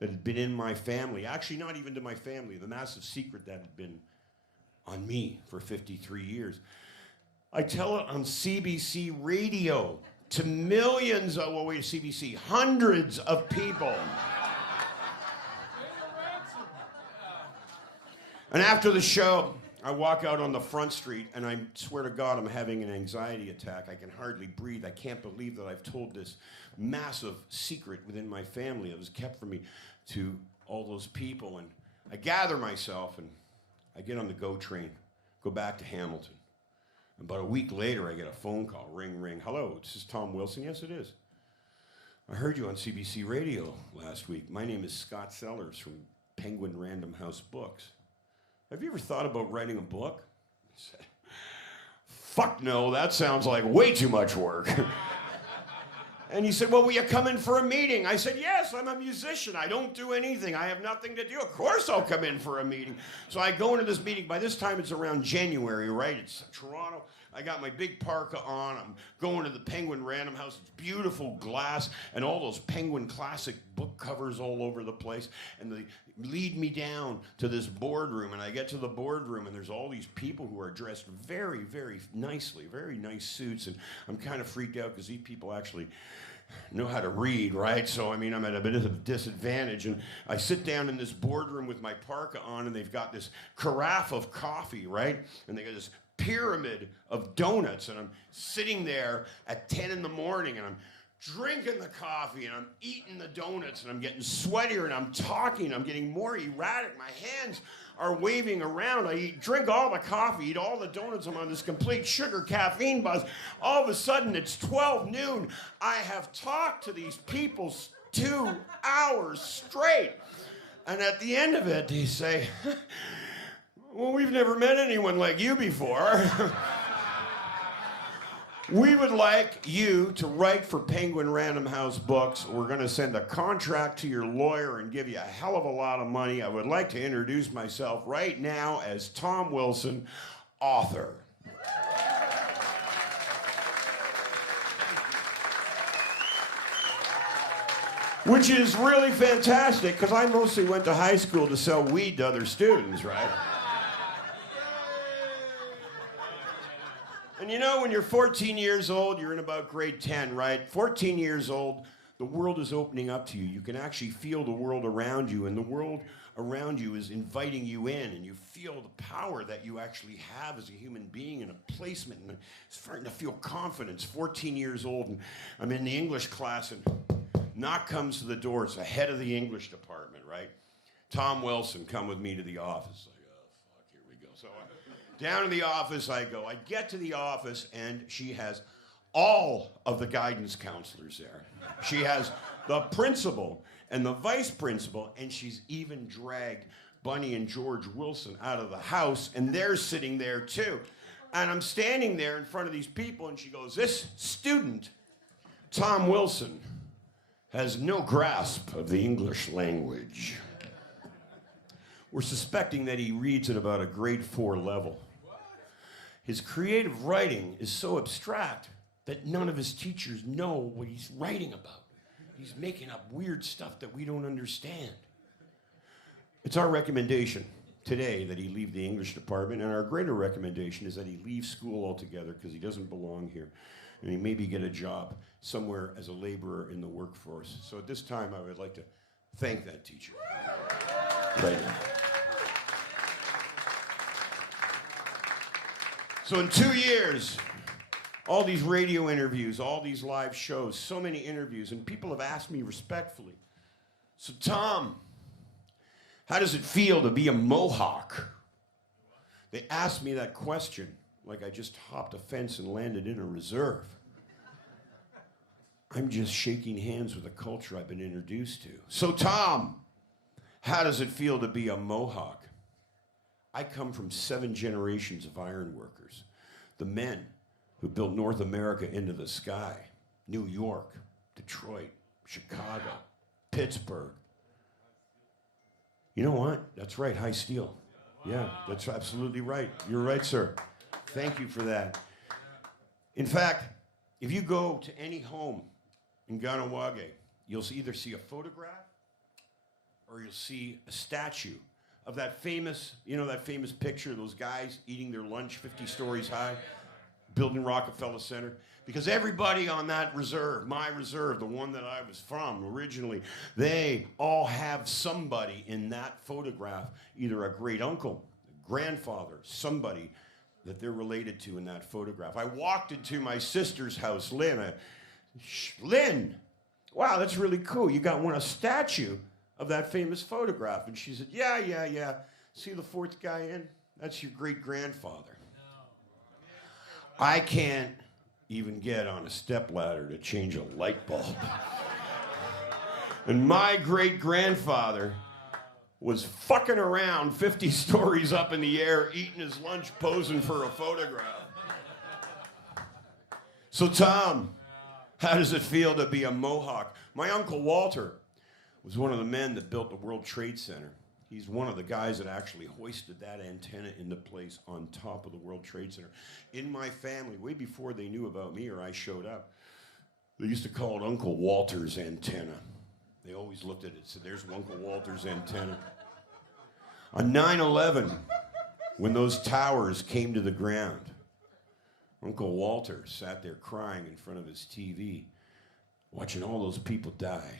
that had been in my family. Actually, not even to my family, the massive secret that had been on me for 53 years. I tell it on CBC Radio to millions of, well, wait, CBC, hundreds of people. And after the show, I walk out on the front street, and I swear to God, I'm having an anxiety attack. I can hardly breathe. I can't believe that I've told this massive secret within my family that was kept from me to all those people. And I gather myself, and I get on the GO train, go back to Hamilton. About a week later, I get a phone call, ring, ring. Hello, this is Tom Wilson. Yes, it is. I heard you on CBC Radio last week. My name is Scott Sellers from Penguin Random House Books. Have you ever thought about writing a book? I said, fuck no, that sounds like way too much work. And he said, well, will you come in for a meeting? I said, yes, I'm a musician. I don't do anything. I have nothing to do. Of course I'll come in for a meeting. So I go into this meeting. By this time, it's around January, right? It's Toronto. I got my big parka on. I'm going to the Penguin Random House. It's beautiful glass and all those Penguin classic book covers all over the place. And they lead me down to this boardroom. And I get to the boardroom, and there's all these people who are dressed very, very nicely, very nice suits. And I'm kind of freaked out because these people actually know how to read, right? So, I mean, I'm at a bit of a disadvantage. And I sit down in this boardroom with my parka on, and they've got this carafe of coffee, right? And they got this pyramid of donuts, and I'm sitting there at 10 in the morning, and I'm drinking the coffee, and I'm eating the donuts, and I'm getting sweatier, and I'm talking, I'm getting more erratic. My hands are waving around. I drink all the coffee, eat all the donuts. I'm on this complete sugar caffeine buzz. All of a sudden, it's 12 noon. I have talked to these people 2 hours straight. And at the end of it, they say, well, we've never met anyone like you before. We would like you to write for Penguin Random House Books. We're going to send a contract to your lawyer and give you a hell of a lot of money. I would like to introduce myself right now as Tom Wilson, author. Which is really fantastic, because I mostly went to high school to sell weed to other students, right? And you know, when you're 14 years old, you're in about grade 10, right? 14 years old, the world is opening up to you. You can actually feel the world around you, and the world around you is inviting you in, and you feel the power that you actually have as a human being and a placement, and starting to feel confidence. 14 years old, and I'm in the English class, and knock comes to the door. It's the head of the English department, right? Tom Wilson, come with me to the office. Like, oh, fuck, here we go. So down to the office I go. I get to the office, and she has all of the guidance counselors there. She has the principal and the vice principal, and she's even dragged Bunny and George Wilson out of the house, and they're sitting there too. And I'm standing there in front of these people, and she goes, this student, Tom Wilson, has no grasp of the English language. We're suspecting that he reads at about a grade 4 level. His creative writing is so abstract that none of his teachers know what he's writing about. He's making up weird stuff that we don't understand. It's our recommendation today that he leave the English department, and our greater recommendation is that he leave school altogether because he doesn't belong here, and he maybe get a job somewhere as a laborer in the workforce. So at this time, I would like to thank that teacher. Right now. So in 2 years, all these radio interviews, all these live shows, so many interviews, and people have asked me respectfully, so Tom, how does it feel to be a Mohawk? They asked me that question like I just hopped a fence and landed in a reserve. I'm just shaking hands with a culture I've been introduced to. So Tom, how does it feel to be a Mohawk? I come from 7 generations of iron workers, the men who built North America into the sky, New York, Detroit, Chicago, Pittsburgh. You know what? That's right, high steel. Yeah, that's absolutely right. You're right, sir. Thank you for that. In fact, if you go to any home in Ganawage, you'll either see a photograph or you'll see a statue of that famous, that famous picture of those guys eating their lunch 50 stories high, building Rockefeller Center. Because everybody on that reserve, my reserve, the one that I was from originally, they all have somebody in that photograph, either a great uncle, a grandfather, somebody that they're related to in that photograph. I walked into my sister's house, Lynn. Lynn, wow, that's really cool. You got a statue of that famous photograph. And she said, yeah. See the 4th guy in? That's your great-grandfather. I can't even get on a stepladder to change a light bulb. And my great-grandfather was fucking around 50 stories up in the air, eating his lunch, posing for a photograph. So Tom, how does it feel to be a Mohawk? My Uncle Walter was one of the men that built the World Trade Center. He's one of the guys that actually hoisted that antenna into place on top of the World Trade Center. In my family, way before they knew about me or I showed up, they used to call it Uncle Walter's antenna. They always looked at it and said, there's Uncle Walter's antenna. On 9/11, when those towers came to the ground, Uncle Walter sat there crying in front of his TV, watching all those people die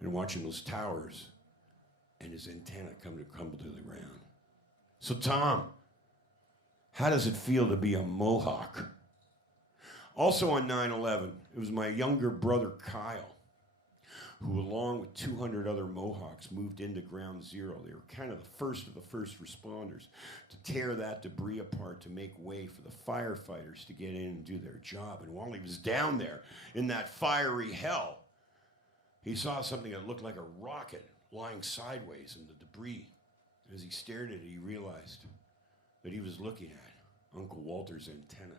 and watching those towers and his antenna crumble to the ground. So Tom, how does it feel to be a Mohawk? Also on 9/11, it was my younger brother Kyle, who along with 200 other Mohawks moved into Ground Zero. They were kind of the first of the first responders to tear that debris apart to make way for the firefighters to get in and do their job. And while he was down there in that fiery hell, he saw something that looked like a rocket lying sideways in the debris. And as he stared at it, he realized that he was looking at Uncle Walter's antenna.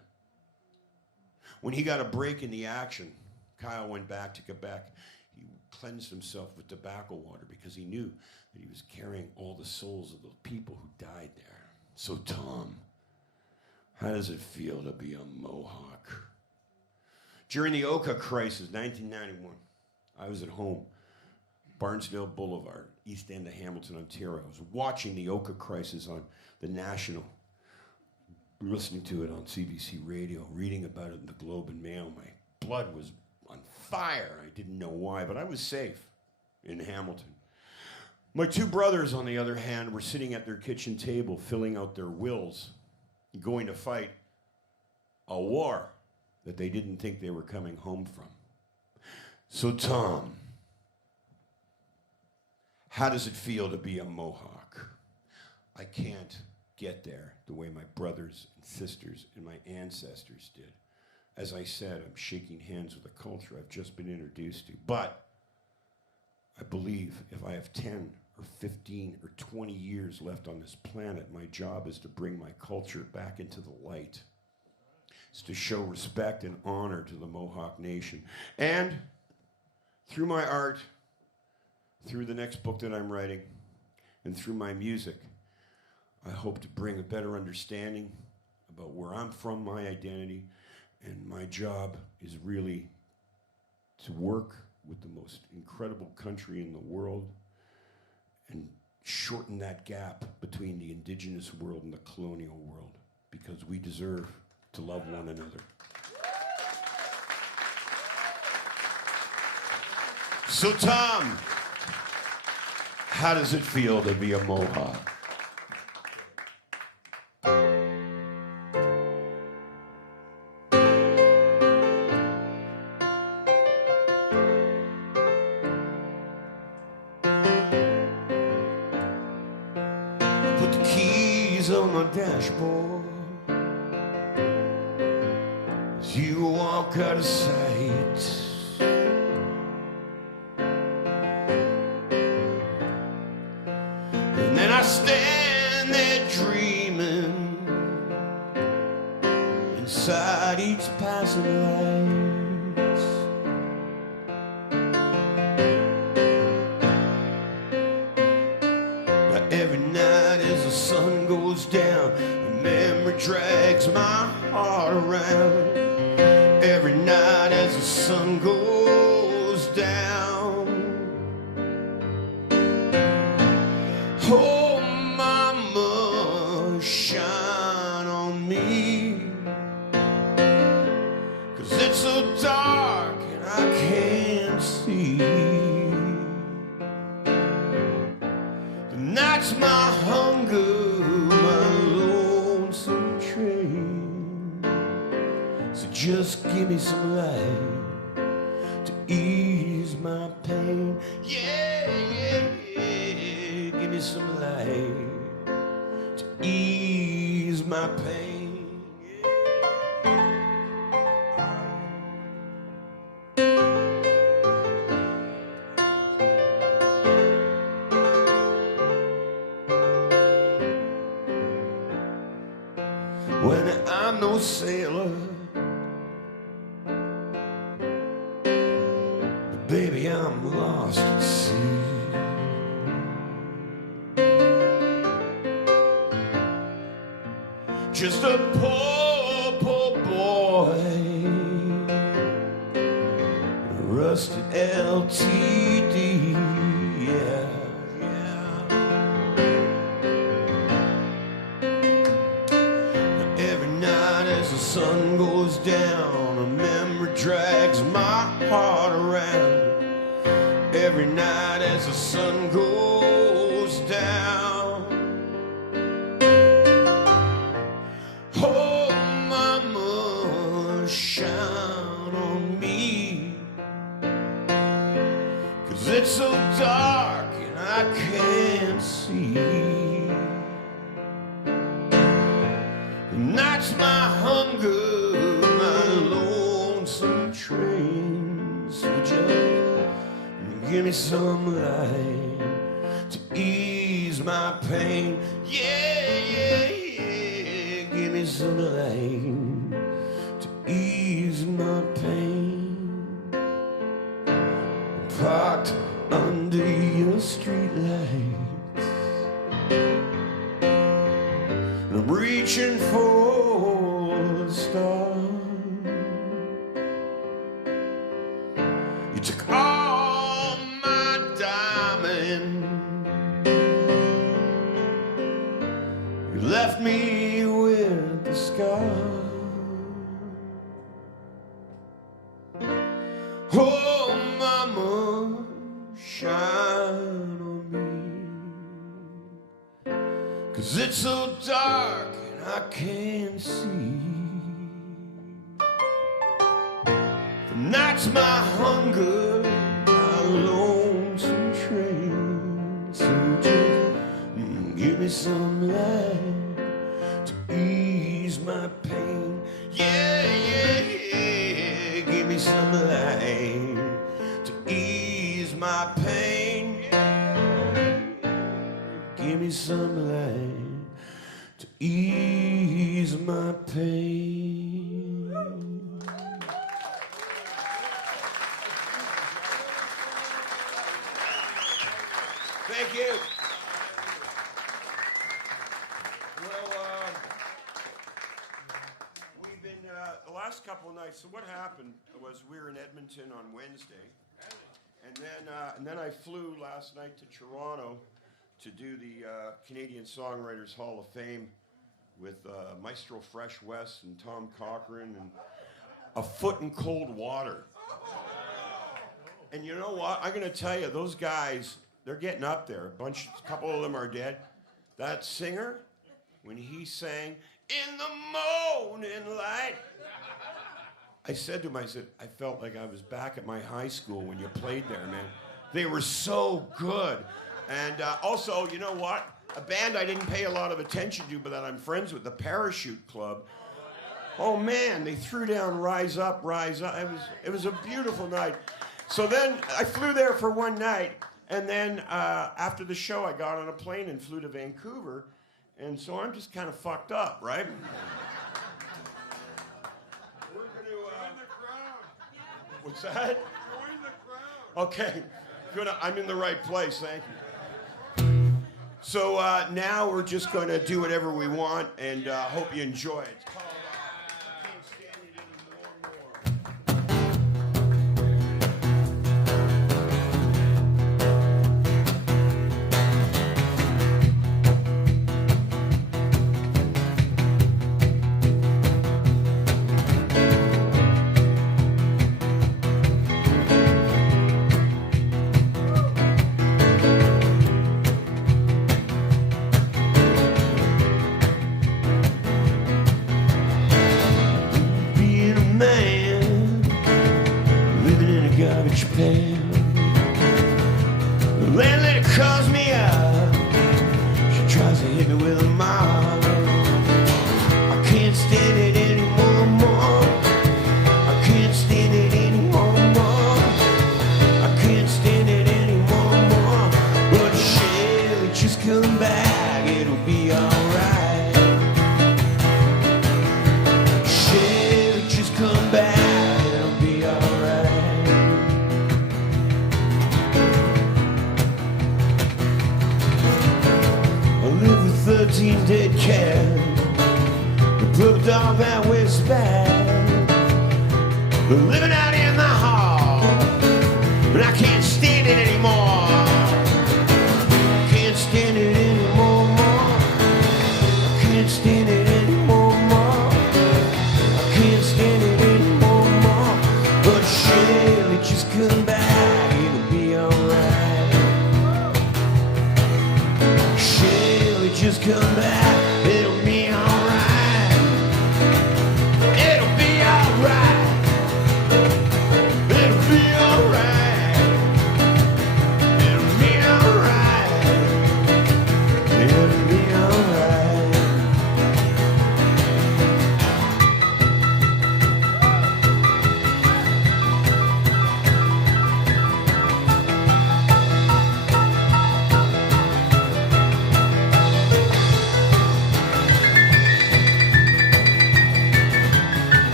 When he got a break in the action, Kyle went back to Quebec. He cleansed himself with tobacco water because he knew that he was carrying all the souls of the people who died there. So Tom, how does it feel to be a Mohawk? During the Oka crisis, 1991, I was at home, Barnesdale Boulevard, east end of Hamilton, Ontario. I was watching the Oka crisis on the National, listening to it on CBC Radio, reading about it in the Globe and Mail. My blood was on fire. I didn't know why, but I was safe in Hamilton. My 2 brothers, on the other hand, were sitting at their kitchen table, filling out their wills, going to fight a war that they didn't think they were coming home from. So Tom, How does it feel to be a Mohawk? I can't get there the way my brothers and sisters and my ancestors did. As I said, I'm shaking hands with a culture I've just been introduced to. But I believe if I have 10 or 15 or 20 years left on this planet, my job is to bring my culture back into the light. It's to show respect and honor to the Mohawk Nation. And through my art, through the next book that I'm writing, and through my music, I hope to bring a better understanding about where I'm from, my identity, and my job is really to work with the most incredible country in the world and shorten that gap between the indigenous world and the colonial world, because we deserve to love one another. So Tom, how does it feel to be a Mohawk? Put the keys on my dashboard as you walk out of sight. And then I stand there dreaming inside each passing light. Now every night as the sun goes down, the memory drags my heart around. Every night as the sun goes down. Oh, mama, shine on me, 'cause it's so dark and I can't see. The night's my hunger, my lonesome train. So just give me some light to ease my pain. Yeah, yeah, yeah. Give me some light to ease my pain. When I'm no sailor, but baby, I'm lost at sea. Just a poor, poor boy, a rusted LTD, yeah, yeah. Every night as the sun goes down, a memory drags my heart around. Every night as the sun goes down. Oh, mama, shine on me, 'cause it's so dark and I can't see. The night's my hunger, my lonesome train. So just give me some light to ease my pain. Yeah, yeah, yeah. Give me some light to ease my pain. Parked under your streetlights, and I'm reaching for the stars. You took all my diamonds, you left me with the scars. Oh, mama, shine on me, 'cause it's so dark and I can't see. The night's my hunger, my lonesome train. me some light to ease my pain. Yeah, yeah, yeah. Give me some light to ease my pain. Give me some light to ease my pain. Thank you. Well, we've been the last couple of nights. So what happened was we were in Edmonton on Wednesday, and then I flew last night to Toronto to do the Canadian Songwriters Hall of Fame with Maestro Fresh West and Tom Cochrane and A Foot in Cold Water. And you know what? I'm going to tell you, those guys, they're getting up there. A couple of them are dead. That singer, when he sang, "In the Morning Light," I said to him, I felt like I was back at my high school when you played there, man. They were so good. And also, you know what? A band I didn't pay a lot of attention to, but that I'm friends with, the Parachute Club. Oh man, they threw down Rise Up, Rise Up. It was a beautiful night. So then I flew there for one night, and then after the show I got on a plane and flew to Vancouver, and so I'm just kind of fucked up, right? We're going to... Join the crowd. What's that? Join the crowd. Okay, good. I'm in the right place, thank you. So now we're just going to do whatever we want, and hope you enjoy it. It's called I Can't Stand It garbage pail. The landlady calls me up. She tries to hit me with a mop. I can't stand it anymore, more. I can't stand it anymore, more. I can't stand it anymore, more. But Shelly, just come back, it'll be alright. Shelly, just come back. Dead cat, the blue dog that was bad. They're living out in the hall, but I can't stand it anymore. Can't stand it anymore, more. I can't stand it anymore, more. I can't stand it anymore, more. But Shelly, just come back, it'll be alright. Shelly, just come back.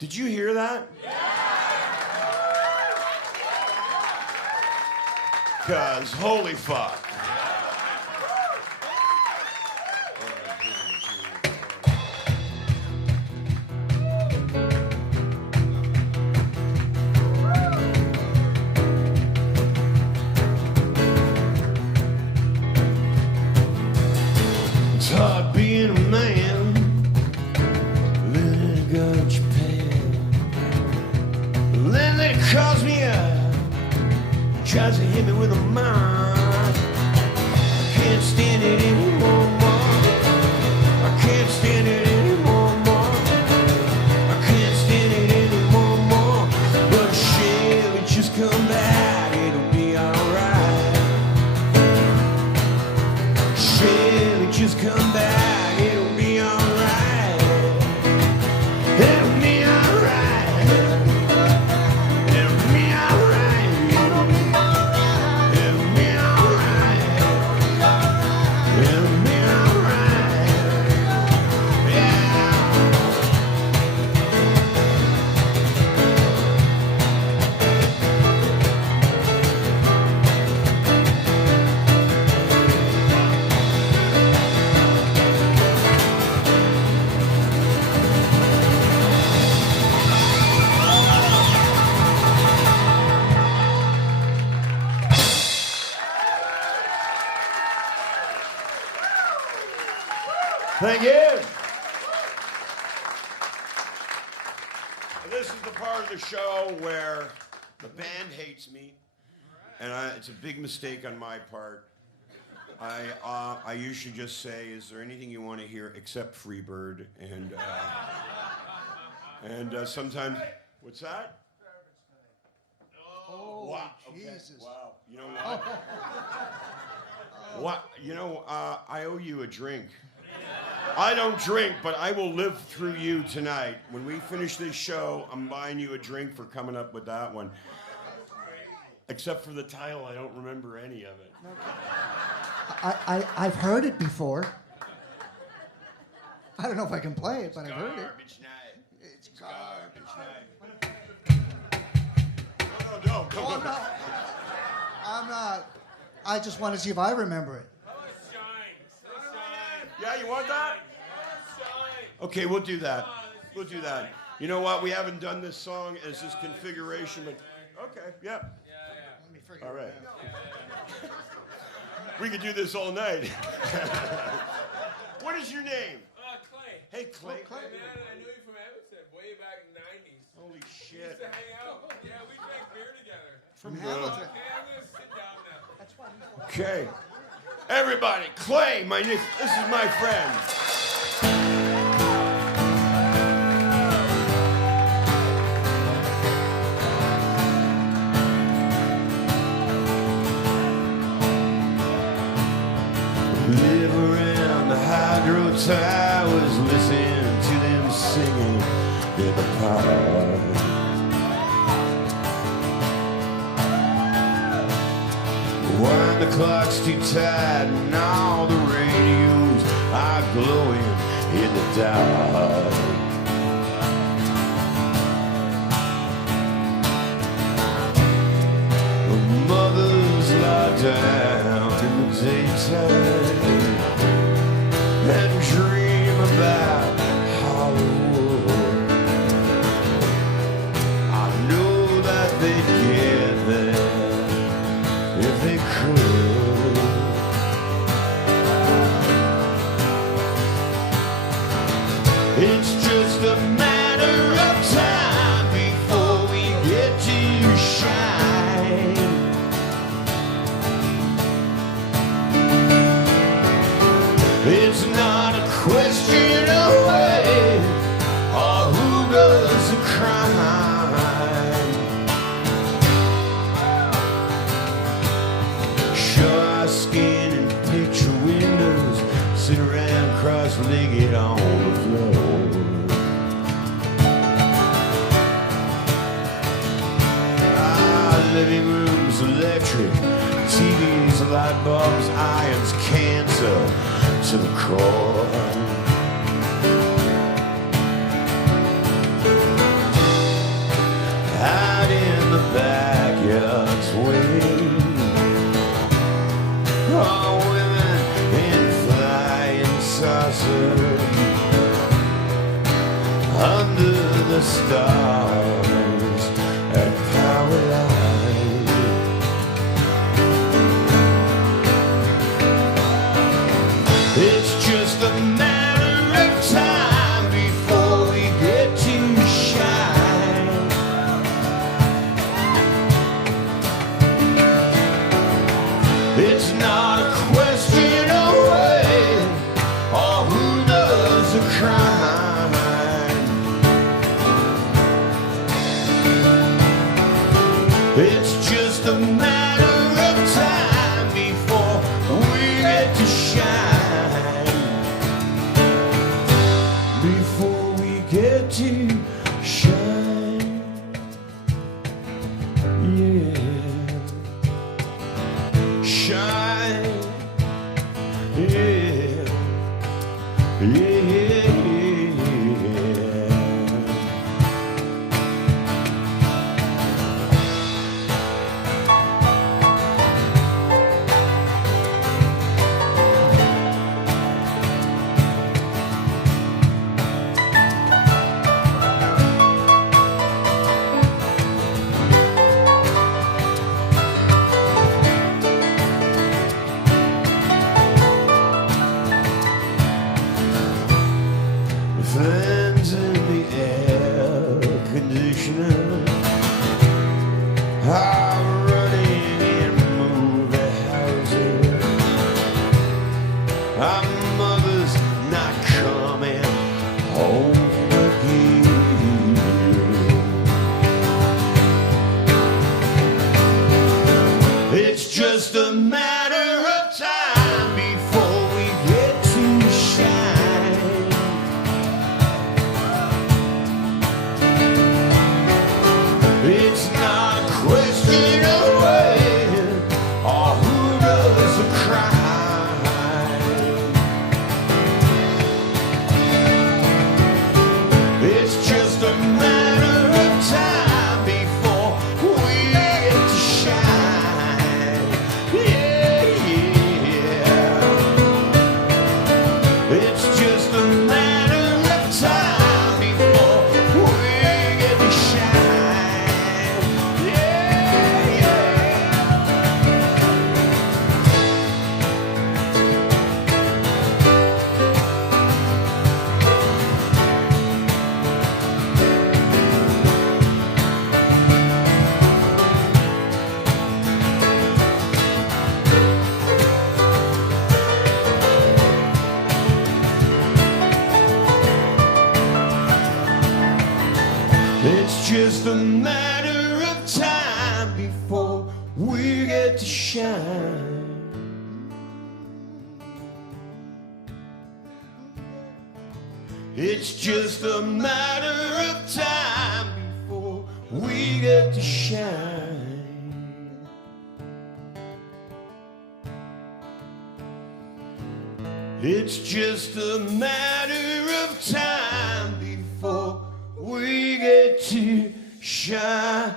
Did you hear that? Cause holy fuck. It's hard being a man, living in a garbage pail. The landlady calls me up, tries to hit me with a mop. I can't stand it Thank you. This is the part of the show where the band hates me, and it's a big mistake on my part. I usually just say, "Is there anything you want to hear except Freebird?" And sometimes, what's that? Oh, Wow. Okay. Jesus. Wow. You know what? What? You know, I owe you a drink. I don't drink, but I will live through you tonight. When we finish this show, I'm buying you a drink for coming up with that one. Except for the title, I don't remember any of it. I've heard it before. I don't know if I can play it, but I've heard it. Garbage night. It's garbage. No, Oh, I'm not. I'm not. I just want to see if I remember it. Yeah, you want that? Okay, we'll do that. We'll do that. You know what? We haven't done this song as this configuration, but okay, yeah. Let me figure All it right. out. We could do this all night. What is your name? Clay. Hey, Clay. Clay. Man, I knew you from Edmonton way back in the 90s. Holy We used shit. to hang out. Yeah, we drank beer together. From Hamilton. Okay, I'm going to sit down now. That's fine. Okay. Everybody, Clay, this is my friend. Live around the hydro towers, listening to them singing in the park. When the clock's too tight and all the radios are glowing in the dark. The mothers lie down in the daytime and dream about Hollywood. I know that they'd get there if they could. It's just a matter of time before we get to shine. It's not a question of when or who does the crime. Sure skin and picture windows, sit around cross-legged on the floor. Our living room's electric, TV's, light bulbs, irons, cancer to the core. Out in the backyard's waiting. All women in flying saucers under the stars at Powerline. It's just a matter of time before we get to shine. It's not a question of when or who does the crime. It's just a matter of time before we get to shine. Before we get to shine. Yeah. Shine, yeah, yeah. It's just a matter of time before we get to shine. It's just a matter of time before we get to shine. It's just a matter of time before we get to shine.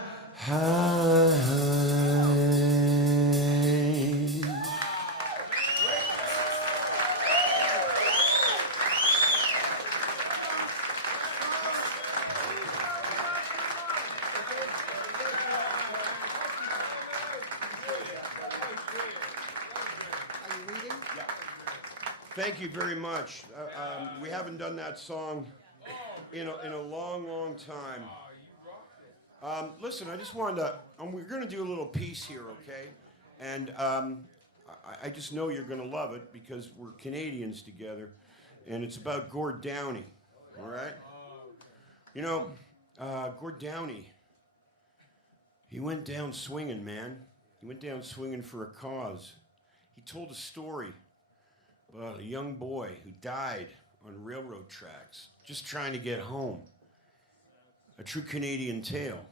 Thank you very much. We haven't done that song in a long, long time. Listen, I just wanted to, we're going to do a little piece here, okay? And I just know you're going to love it because we're Canadians together, and it's about Gord Downie, all right? You know, Gord Downie, he went down swinging, man. He went down swinging for a cause. He told a story about a young boy who died on railroad tracks, just trying to get home. A true Canadian tale.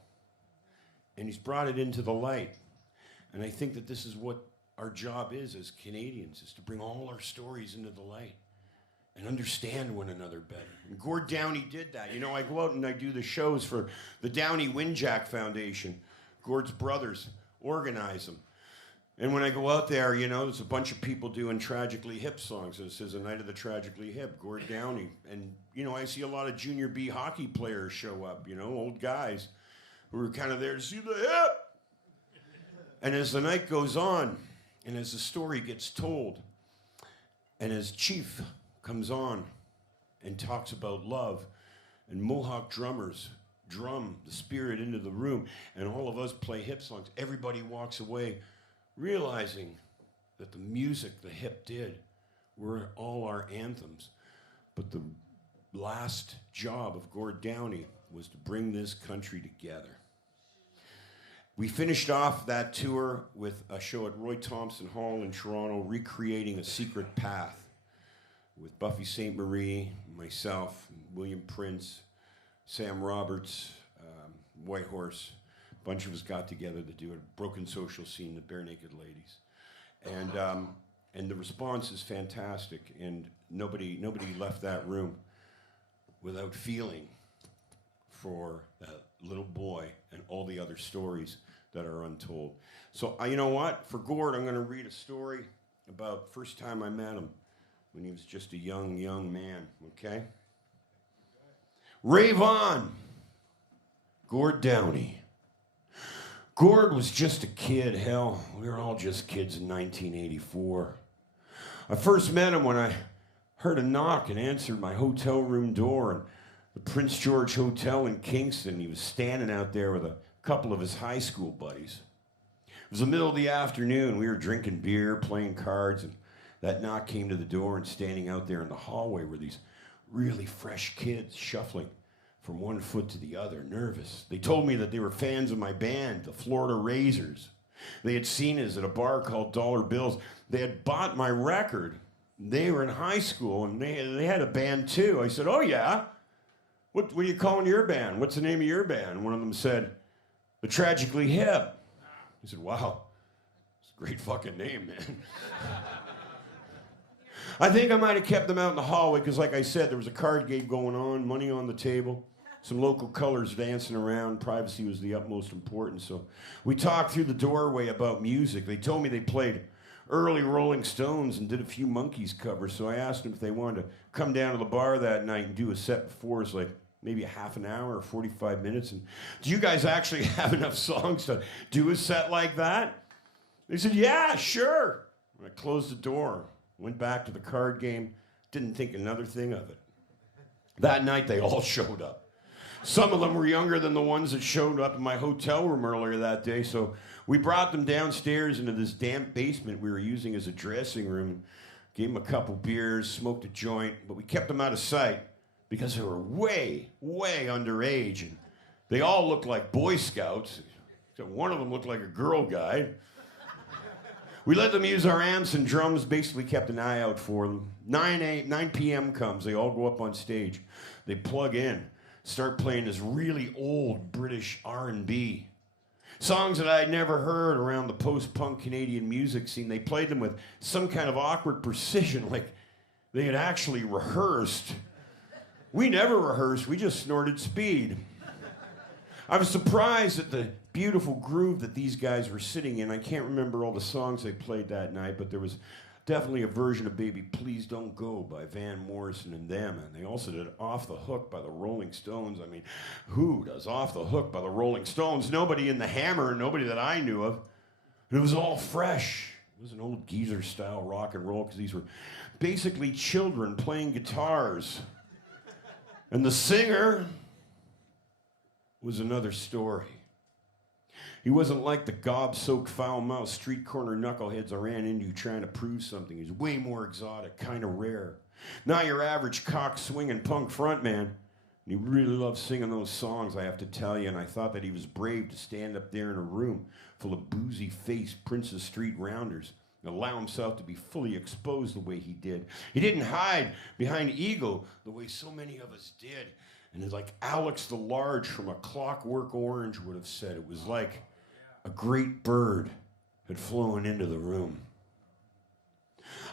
And he's brought it into the light. And I think that this is what our job is as Canadians, is to bring all our stories into the light and understand one another better. And Gord Downie did that. You know, I go out and I do the shows for the Downie Windjack Foundation. Gord's brothers organize them. And when I go out there, you know, there's a bunch of people doing Tragically Hip songs. This is a night of the Tragically Hip, Gord Downie. And, you know, I see a lot of junior B hockey players show up, you know, old guys who are kind of there to see the hip. And as the night goes on, and as the story gets told, and as Chief comes on and talks about love, and Mohawk drummers drum the spirit into the room, and all of us play hip songs, everybody walks away realizing that the music the hip did were all our anthems. But the last job of Gord Downie was to bring this country together. We finished off that tour with a show at Roy Thompson Hall in Toronto, recreating A Secret Path with Buffy St. Marie, myself, William Prince, Sam Roberts, Whitehorse. A bunch of us got together to do a Broken Social Scene, the Bare Naked Ladies. And the response is fantastic, and nobody left that room without feeling for that little boy and all the other stories that are untold. So you know what? For Gord, I'm going to read a story about first time I met him when he was just a young man, okay? Rave on! Gord Downie. Gord was just a kid. Hell, we were all just kids in 1984. I first met him when I heard a knock and answered my hotel room door in the Prince George Hotel in Kingston. He was standing out there with a couple of his high school buddies. It was the middle of the afternoon. We were drinking beer, playing cards, and that knock came to the door, and standing out there in the hallway were these really fresh kids shuffling from one foot to the other, nervous. They told me that they were fans of my band, the Florida Razors. They had seen us at a bar called Dollar Bills. They had bought my record. They were in high school, and they had a band too. I said, oh yeah? What are you calling your band? What's the name of your band? One of them said, The Tragically Hip. I said, wow, it's a great fucking name, man. I think I might have kept them out in the hallway because, like I said, there was a card game going on, money on the table, some local colors dancing around. Privacy was the utmost importance. So we talked through the doorway about music. They told me they played early Rolling Stones and did a few Monkees covers. So I asked them if they wanted to come down to the bar that night and do a set before us, like maybe a half an hour or 45 minutes. And do you guys actually have enough songs to do a set like that? They said, yeah, sure. I closed the door, went back to the card game, didn't think another thing of it. That night, they all showed up. Some of them were younger than the ones that showed up in my hotel room earlier that day, so we brought them downstairs into this damp basement we were using as a dressing room, gave them a couple beers, smoked a joint, but we kept them out of sight because they were way, way underage, and They all looked like Boy Scouts, except one of them looked like a Girl Guide. We let them use our amps and drums, basically kept an eye out for them. 9 p.m. comes, they all go up on stage. They plug in, start playing this really old British R&B. Songs that I had never heard around the post-punk Canadian music scene. They played them with some kind of awkward precision, like they had actually rehearsed. We never rehearsed, we just snorted speed. I was surprised at the beautiful groove that these guys were sitting in. I can't remember all the songs they played that night, but there was definitely a version of Baby Please Don't Go by Van Morrison and them, and they also did Off the Hook by the Rolling Stones. I mean, who does Off the Hook by the Rolling Stones? Nobody in the Hammer, nobody that I knew of. And it was all fresh. It was an old geezer-style rock and roll, because these were basically children playing guitars. And the singer was another story. He wasn't like the gob-soaked, foul-mouthed street corner knuckleheads I ran into trying to prove something. He was way more exotic, kind of rare. Not your average cock-swinging punk frontman. And he really loved singing those songs, I have to tell you, and I thought that he was brave to stand up there in a room full of boozy-faced Princess Street rounders and allow himself to be fully exposed the way he did. He didn't hide behind ego the way so many of us did. And it's like Alex the Large from A Clockwork Orange would have said, it was like a great bird had flown into the room.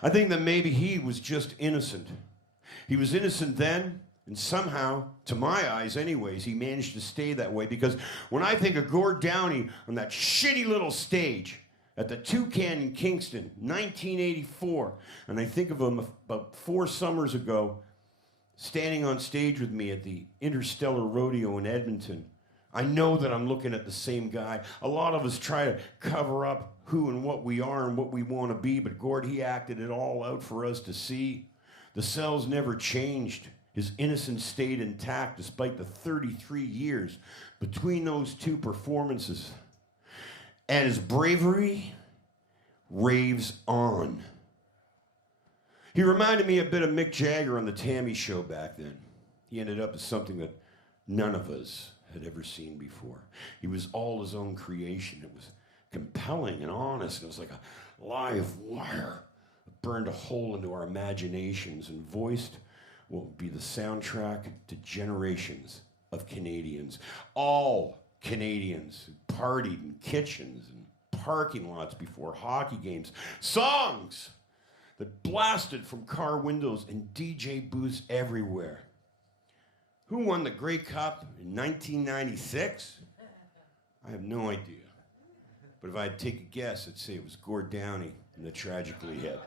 I think that maybe he was just innocent. He was innocent then, and somehow, to my eyes anyways, he managed to stay that way, because when I think of Gord Downie on that shitty little stage at the Toucan in Kingston, 1984, and I think of him about 4 summers ago, standing on stage with me at the Interstellar Rodeo in Edmonton, I know that I'm looking at the same guy. A lot of us try to cover up who and what we are and what we want to be, but Gord, he acted it all out for us to see. The cells never changed. His innocence stayed intact despite the 33 years between those two performances. And his bravery raves on. He reminded me a bit of Mick Jagger on the Tammy Show back then. He ended up as something that none of us had ever seen before. He was all his own creation. It was compelling and honest, and it was like a live wire that burned a hole into our imaginations and voiced what would be the soundtrack to generations of Canadians. All Canadians who partied in kitchens and parking lots before hockey games. Songs that blasted from car windows and DJ booths everywhere. Who won the Grey Cup in 1996? I have no idea. But if I had to take a guess, I'd say it was Gord Downie and the Tragically Hip.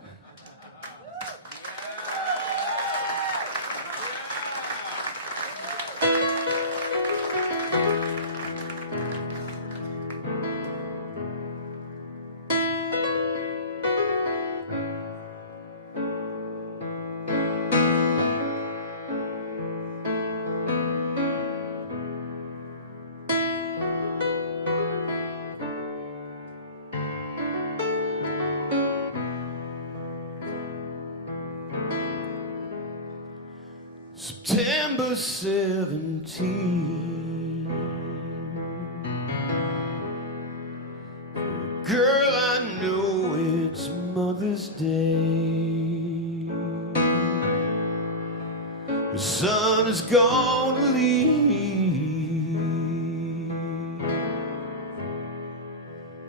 September 17. For a girl I know it's Mother's Day. Her son is gone to leave,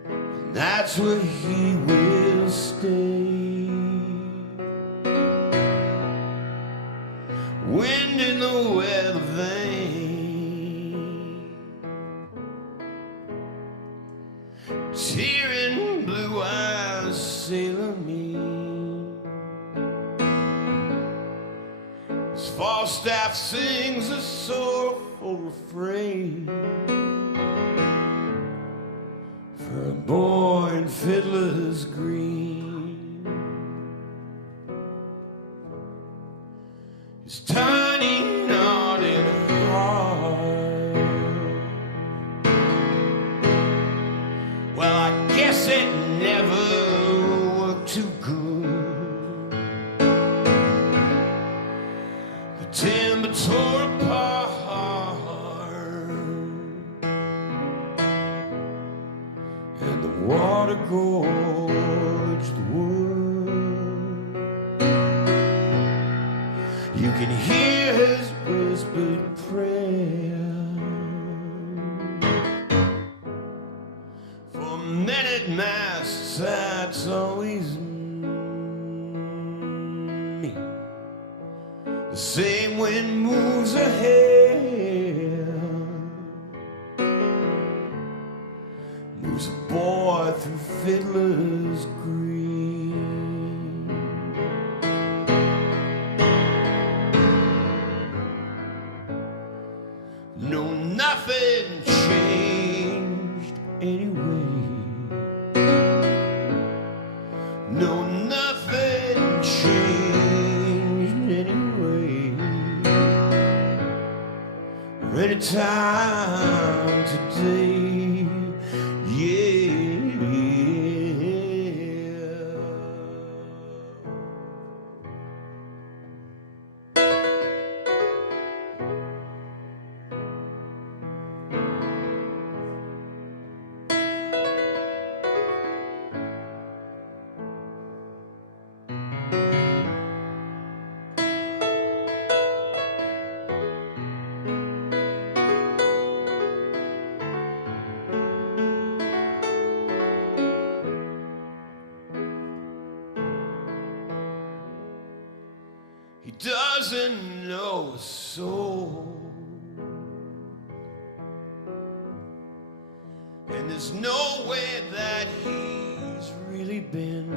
and that's where he will stay. Wind in the weather vane, tear in blue eyes, sailor mean. As Falstaff sings a sorrowful refrain for a boy in Fiddler's Green. His tiny knotted heart, well, I guess it never worked too good. The timber tore apart, water gorge the wood. You can hear his whispered prayer for men at masts. That's always me. The same wind moves ahead, moves a boy through Fiddler's Green. No, nothing changed anyway. No, nothing changed anyway. Anytime today, yeah. He doesn't know a soul, and there's nowhere that he's really been.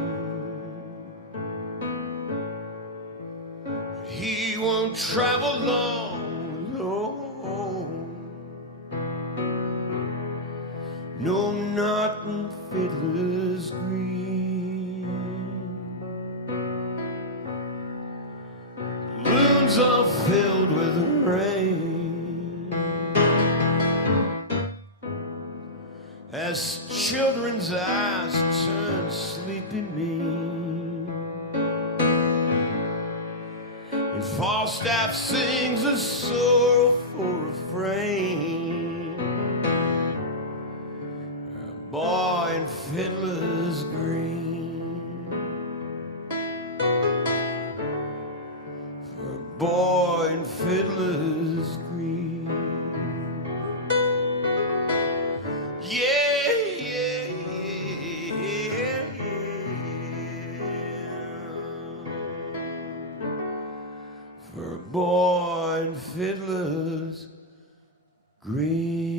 He won't travel long alone. No, not in Fiddler's Green. Loons are filled with rain, as children's eyes turn sleepy mean, and Falstaff sings a sorrowful refrain. A boy in Fiddler's Green, for a boy in Fiddler's Green. Yeah, yeah, yeah, yeah. For a boy in Fiddler's Green.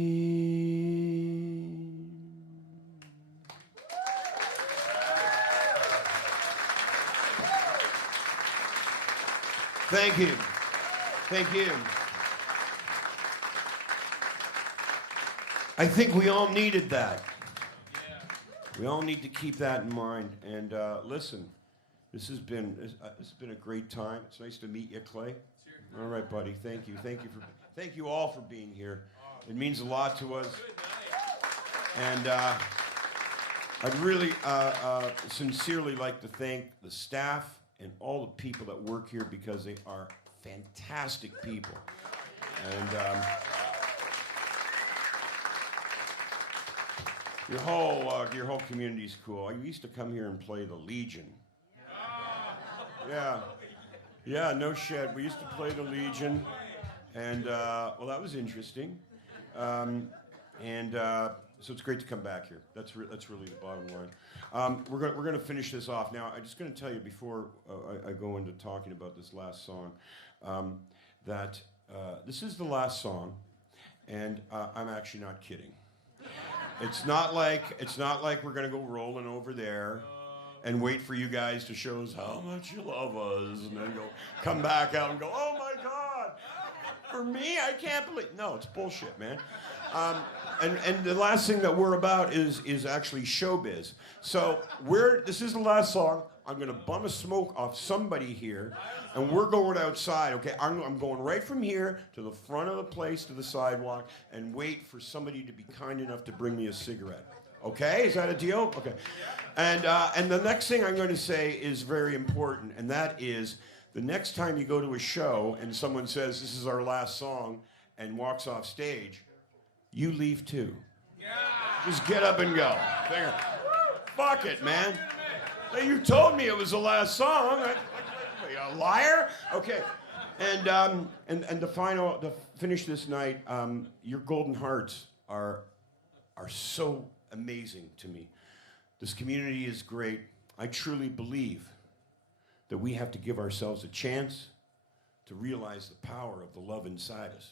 Thank you. Thank you. I think we all needed that. We all need to keep that in mind. And listen, this has been a great time. It's nice to meet you, Clay. All right, buddy. Thank you. Thank you all for being here. It means a lot to us. And I'd really sincerely like to thank the staff and all the people that work here, because they are fantastic people. And your whole community's cool. I used to come here and play the Legion. Yeah, no shit. We used to play the Legion, and well, that was interesting. So it's great to come back here. That's really the bottom line. We're going to finish this off now. I'm just going to tell you before I go into talking about this last song that this is the last song, and I'm actually not kidding. It's not like we're going to go rolling over there and wait for you guys to show us how much you love us, and then come back out and go, oh my God, for me, I can't believe. No, it's bullshit, man. And the last thing that we're about is actually showbiz. So this is the last song. I'm gonna bum a smoke off somebody here, and we're going outside. Okay, I'm going right from here to the front of the place to the sidewalk, and wait for somebody to be kind enough to bring me a cigarette. Okay, is that a deal? Okay. And the next thing I'm going to say is very important, and that is the next time you go to a show and someone says this is our last song and walks off stage, you leave too. Yeah. Just get up and go. Fuck it, man. You told me it was the last song. A liar? Okay. And to finish this night, your golden hearts are so amazing to me. This community is great. I truly believe that we have to give ourselves a chance to realize the power of the love inside us.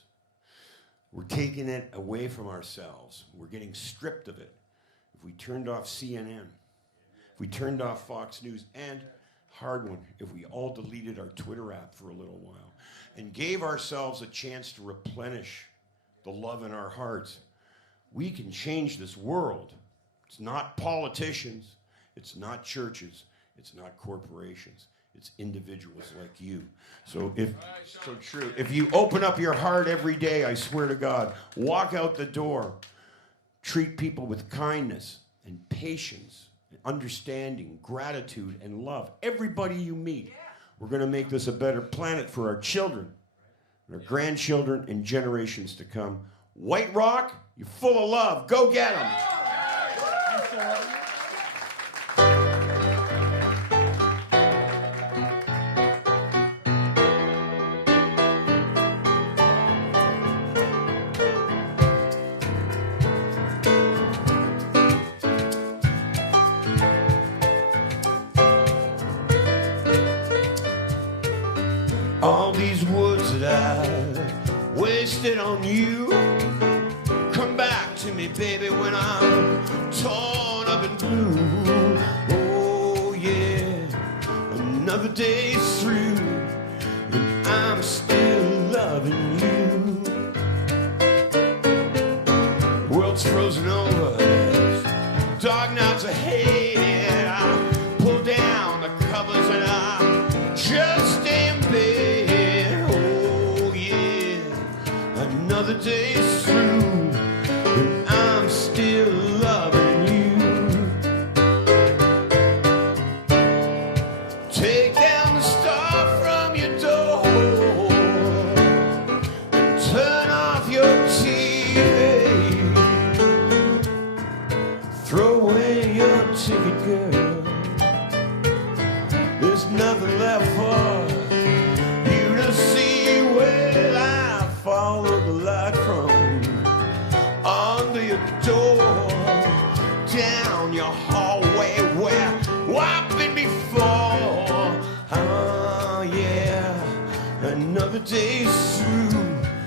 We're taking it away from ourselves. We're getting stripped of it. If we turned off CNN, if we turned off Fox News, and hard one, if we all deleted our Twitter app for a little while and gave ourselves a chance to replenish the love in our hearts, we can change this world. It's not politicians, it's not churches, it's not corporations, it's individuals like you. So true. If you open up your heart every day, I swear to God, walk out the door, treat people with kindness and patience, understanding, gratitude, and love. Everybody you meet, we're going to make this a better planet for our children, our grandchildren, and generations to come. White Rock, you're full of love. Go get them. All these words that I wasted on you come back to me, baby, when I'm torn up and blue. Oh yeah, another day's through and I'm still loving you. World's frozen over, there's dark nights ahead. I pull down the covers and I just stay in bed. Another day's through, and I'm still loving you. Take down the star from your door and turn off your TV. Throw away your ticket, girl. There's nothing left for you to see. Well, I follow the light from under your door, down your hallway where I've been before. Oh yeah, another day's through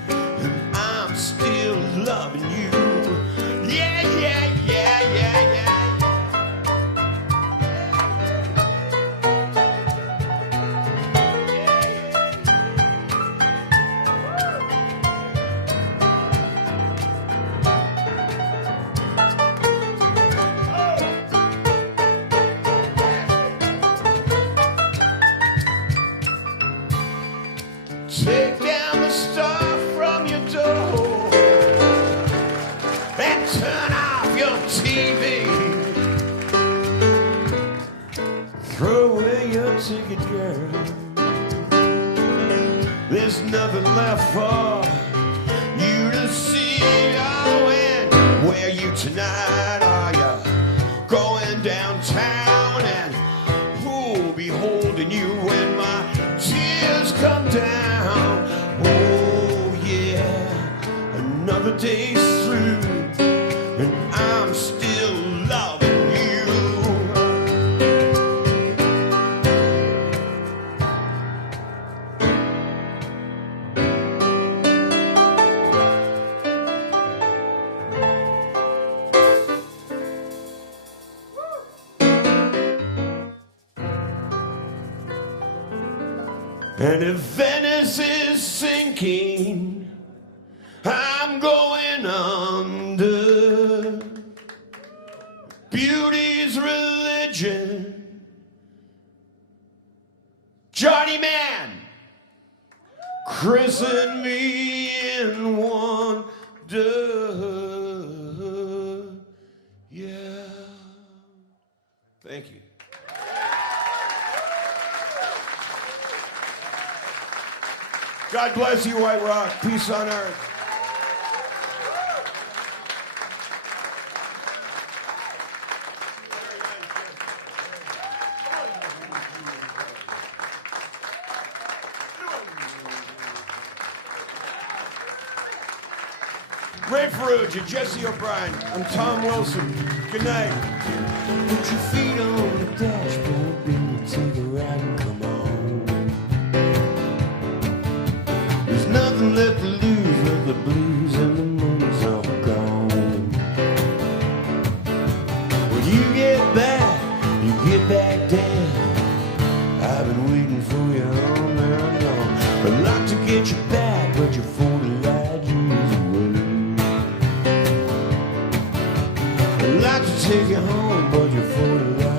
and I'm still loving you. Yeah, yeah, yeah, yeah, yeah. Take down the star from your door and turn off your TV. Throw away your ticket, girl. There's nothing left for you to see. Oh, and where you tonight? Are you going downtown? And who'll be holding you when my tears come down? Oh yeah, another day's through and I'm still loving you. And if Venice is sinking, I'm going under. Beauty's religion. Johnny Man, christen me in wonder. Yeah. Thank you. God bless you, White Rock. Peace on earth. Very nice. Ray Ferrugia, Jesse O'Brien. I'm Tom Wilson. Good night. Put your feet on the dashboard, baby, take a ride and come on. There's nothing left to lose, but the blues and the money's all gone. When you get back down. I've been waiting for you all night long. I'd like to get you back, but you're 40 light years away. I'd like to take you home, but you're 40 light